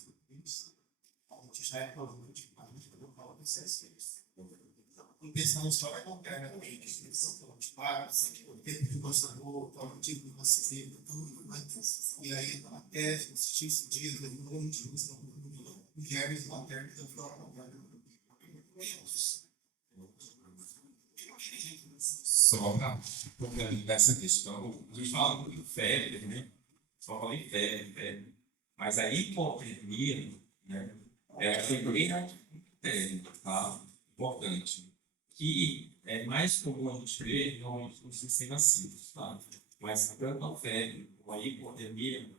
gente já é provável de a gente não fala de 6 meses. Não pensando na história concreta, também, que eles são de pais, tempo de gostador, o tipo de nascimento, tudo. E aí, até esses dias, demorou um dia, os germes maternos da fralda. Só para complementar essa questão, a gente fala muito em febre, né? Só fala em febre. Mas a hipotermia, né? É a febrina térmica, tá? Importante. Que é mais comum a gente ver normalmente nos recém-nascidos, tá? Mas tanto a febre como a hipotermia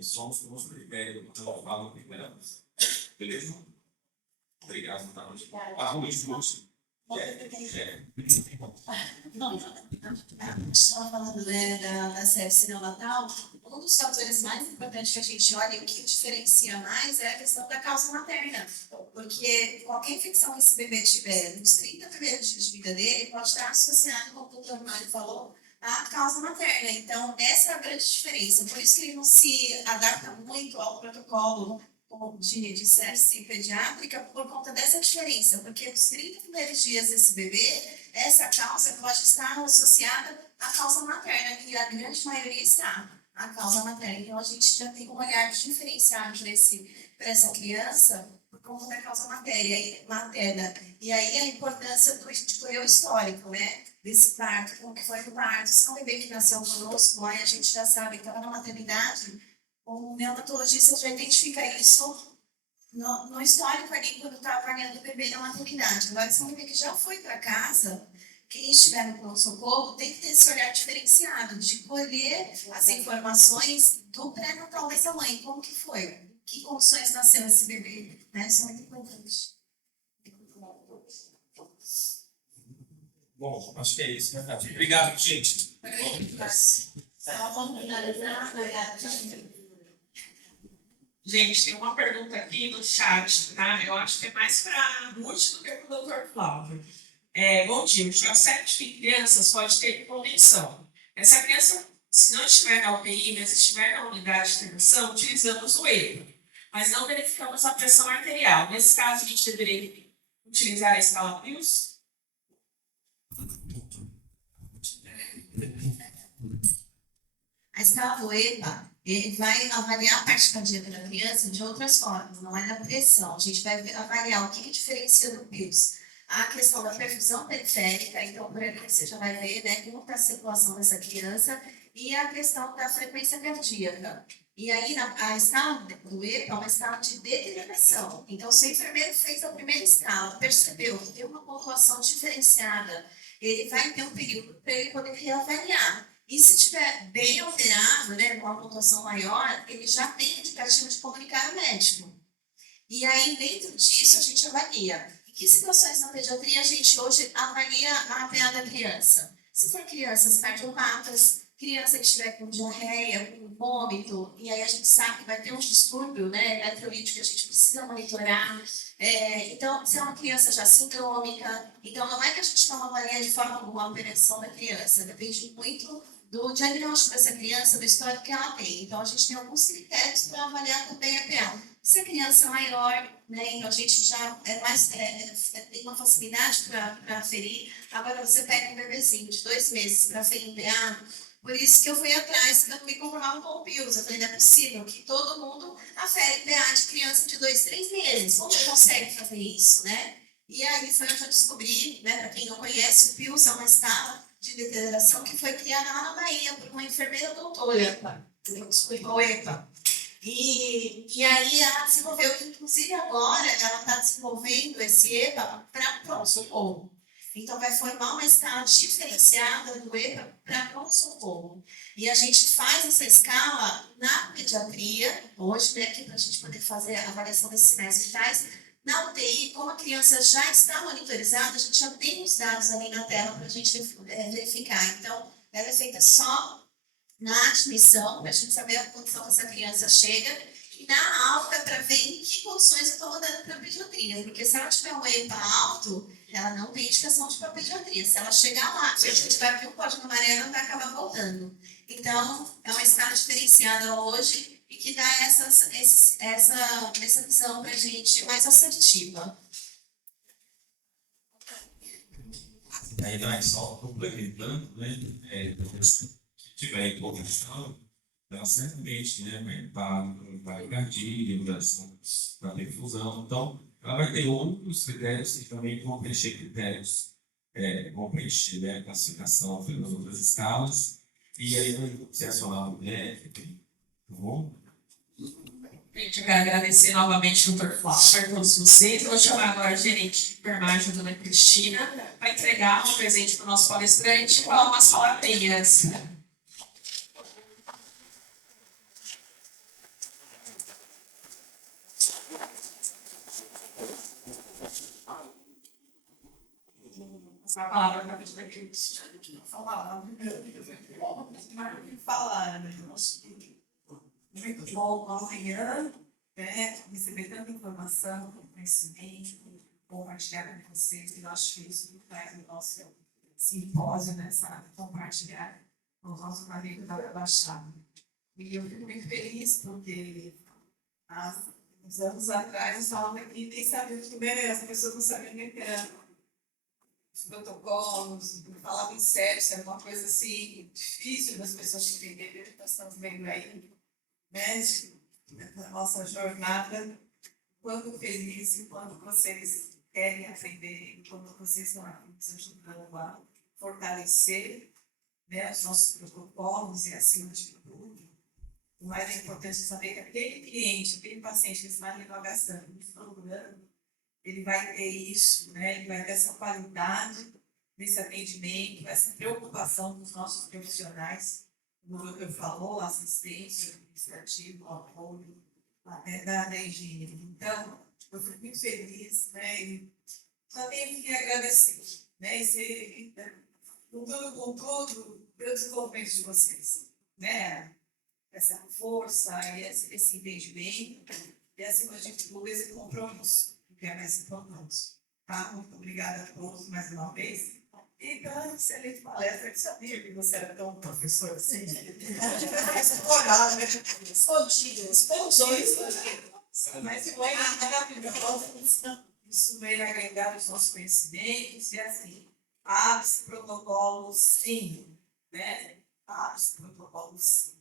somos os critérios que eu falo na primeira vez. Beleza? Obrigado, tá? Estava falando, né, da sepse neonatal. Um dos fatores mais importantes que a gente olha e que diferencia mais é a questão da causa materna. Porque qualquer infecção que esse bebê tiver nos 30 primeiros dias de vida dele pode estar associado, como o doutor Mário falou, à causa materna. Então, essa é a grande diferença. Por isso que ele não se adapta muito ao protocolo de sepse pediátrica por conta dessa diferença, porque nos 30 primeiros dias desse bebê, essa causa pode estar associada à causa materna, e a grande maioria está à causa materna. Então, a gente já tem um olhar diferenciado para essa criança por conta da causa materna. E aí a importância de escolher o histórico, né? Desse parto, como que foi o parto. Se é um bebê que nasceu conosco, aí a gente já sabe que estava na maternidade, o neonatologista já identifica isso no histórico ali, quando está avaliando o bebê na maternidade. Agora, se é um bebê que já foi para casa, quem estiver no pronto-socorro tem que ter esse olhar diferenciado de colher as informações do pré-natal dessa mãe. Como que foi? Que condições nasceu esse bebê? Né? Isso é muito importante. Bom, acho que é isso, né, Tati? Obrigado, gente. Vamos finalizar, Gente, tem uma pergunta aqui no chat, tá? Eu acho que é mais para a Ruth do que para o Dr. Flávio. Bom dia, o diagnóstico em crianças pode ter convenção. Essa criança, se não estiver na UTI, mas estiver na unidade de internação, utilizamos o EPA, mas não verificamos a pressão arterial. Nesse caso, a gente deveria utilizar a escala Pius? A escala do EPA, ele vai avaliar a parte cardíaca da criança de outras formas, não é da pressão. A gente vai avaliar o que diferencia do PIUS. A questão da perfusão periférica, então, por exemplo, você já vai ver, né, como está a circulação dessa criança, e a questão da frequência cardíaca. E aí, a escala do EPA é uma escala de deterioração. Então, se o enfermeiro fez a primeira escala, percebeu que tem uma pontuação diferenciada, ele vai ter um período para ele poder reavaliar. E se estiver bem alterado, né, com uma pontuação maior, ele já tem indicativo de comunicar ao médico. E aí, dentro disso, a gente avalia. Em que situações na pediatria a gente hoje avalia a APA da criança? Se for crianças cardiopatas, criança que estiver com diarreia, com vômito, e aí a gente sabe que vai ter um distúrbio, né, eletrolítico que a gente precisa monitorar. Então, se é uma criança já sindrômica, então não é que a gente não avalia de forma alguma a operação da criança, depende muito do diagnóstico dessa criança, do histórico que ela tem. Então, a gente tem alguns critérios para avaliar também a PA. Se a criança é maior, né, então a gente já tem uma facilidade para aferir. Agora, você pega um bebezinho de 2 meses para aferir PA, por isso que eu fui atrás, eu me conformava com o PIUS. Eu falei, não é possível que todo mundo afere PA de criança de 2, 3 meses. Como consegue fazer isso, né? E aí foi onde eu descobri, né, para quem não conhece, o PIUS é uma escala de deterioração que foi criada lá na Bahia por uma enfermeira doutora, EPA. E aí ela desenvolveu, inclusive agora ela está desenvolvendo esse EPA para pronto-socorro. Então vai formar uma escala diferenciada do EPA para pronto-socorro. E a gente faz essa escala na pediatria, hoje, né, aqui para a gente poder fazer a avaliação desses sinais vitais. Na UTI, como a criança já está monitorizada, a gente já tem os dados ali na tela para a gente verificar. Então, ela é feita só na admissão, para a gente saber a condição que essa criança chega, e na alta, para ver em que condições eu estou rodando para a pediatria. Porque se ela tiver um EPA alto, ela não tem indicação de ir para a pediatria. Se ela chegar lá, se a gente vai ver o código amarelo, vai acabar voltando. Então, é uma escala diferenciada hoje, e que dá essa visão para a gente mais assertiva. Aí nós só complementando, né? Se tiver empolgação, ela certamente, né, vai cardia, liberação para perfusão. Então, ela vai ter outros critérios que também vão preencher critérios, vão preencher, né, a classificação pelas outras escalas. E aí vai ser acionado o médico, tá bom? Gente, eu quero agradecer novamente o Dr. Flauber, todos vocês. Vou chamar agora a gerente de enfermagem, a dona Cristina, para entregar um presente para o nosso palestrante e falar umas palavrinhas. A palavra para a dona Cristina. Falar, né? Muito bom amanhã, né? Receber tanta informação, conhecimento, compartilhar com vocês, e eu acho que isso faz o nosso simpósio, nessa compartilhar com o nosso amigo da Baixada. E eu fico muito feliz porque há uns anos atrás eu falava que nem sabia o que era, as pessoas não sabiam nem o que era os protocolos, falavam em sepsis, era uma coisa assim difícil das pessoas entenderem o que nós estamos vendo aí. Né, na nossa jornada, quando feliz e quando vocês querem aprender, quando vocês estão aqui nos ajudando a fortalecer, né, os nossos protocolos e, acima de tudo, o mais importante é saber que aquele cliente, aquele paciente que está ali gastando, procurando, ele vai ter isso, né, ele vai ter essa qualidade desse atendimento, essa preocupação dos nossos profissionais, como o doutor falou, assistência administrativa, apoio, da higiene. Então, eu fico muito feliz, né, e só tenho que agradecer, né, com tudo, pelo desenvolvimento de vocês, né, essa força, esse entendimento, e acima de tudo, esse compromisso, que é mais importante. Tá? Muito obrigada a todos mais uma vez. E pela excelente palestra, eu sabia que você era tão professor assim. Escondidos, mas foi maravilhoso. Isso veio agregar os nossos conhecimentos e assim, abre-se protocolo sim, né? Abre-se protocolo sim.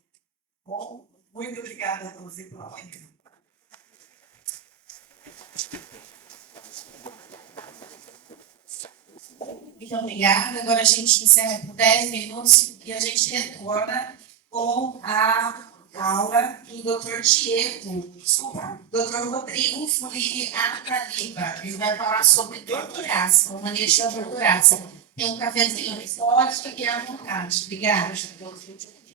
Bom, muito obrigada a todos e pela manhã. Muito obrigada. Agora a gente encerra por 10 minutos e a gente retorna com a aula do Dr. Dr. Rodrigo Fulini Ataliba. Ele vai falar sobre torturácia, o manejo da torturácia. Tem um cafezinho ali fora, fiquem à vontade. Obrigada.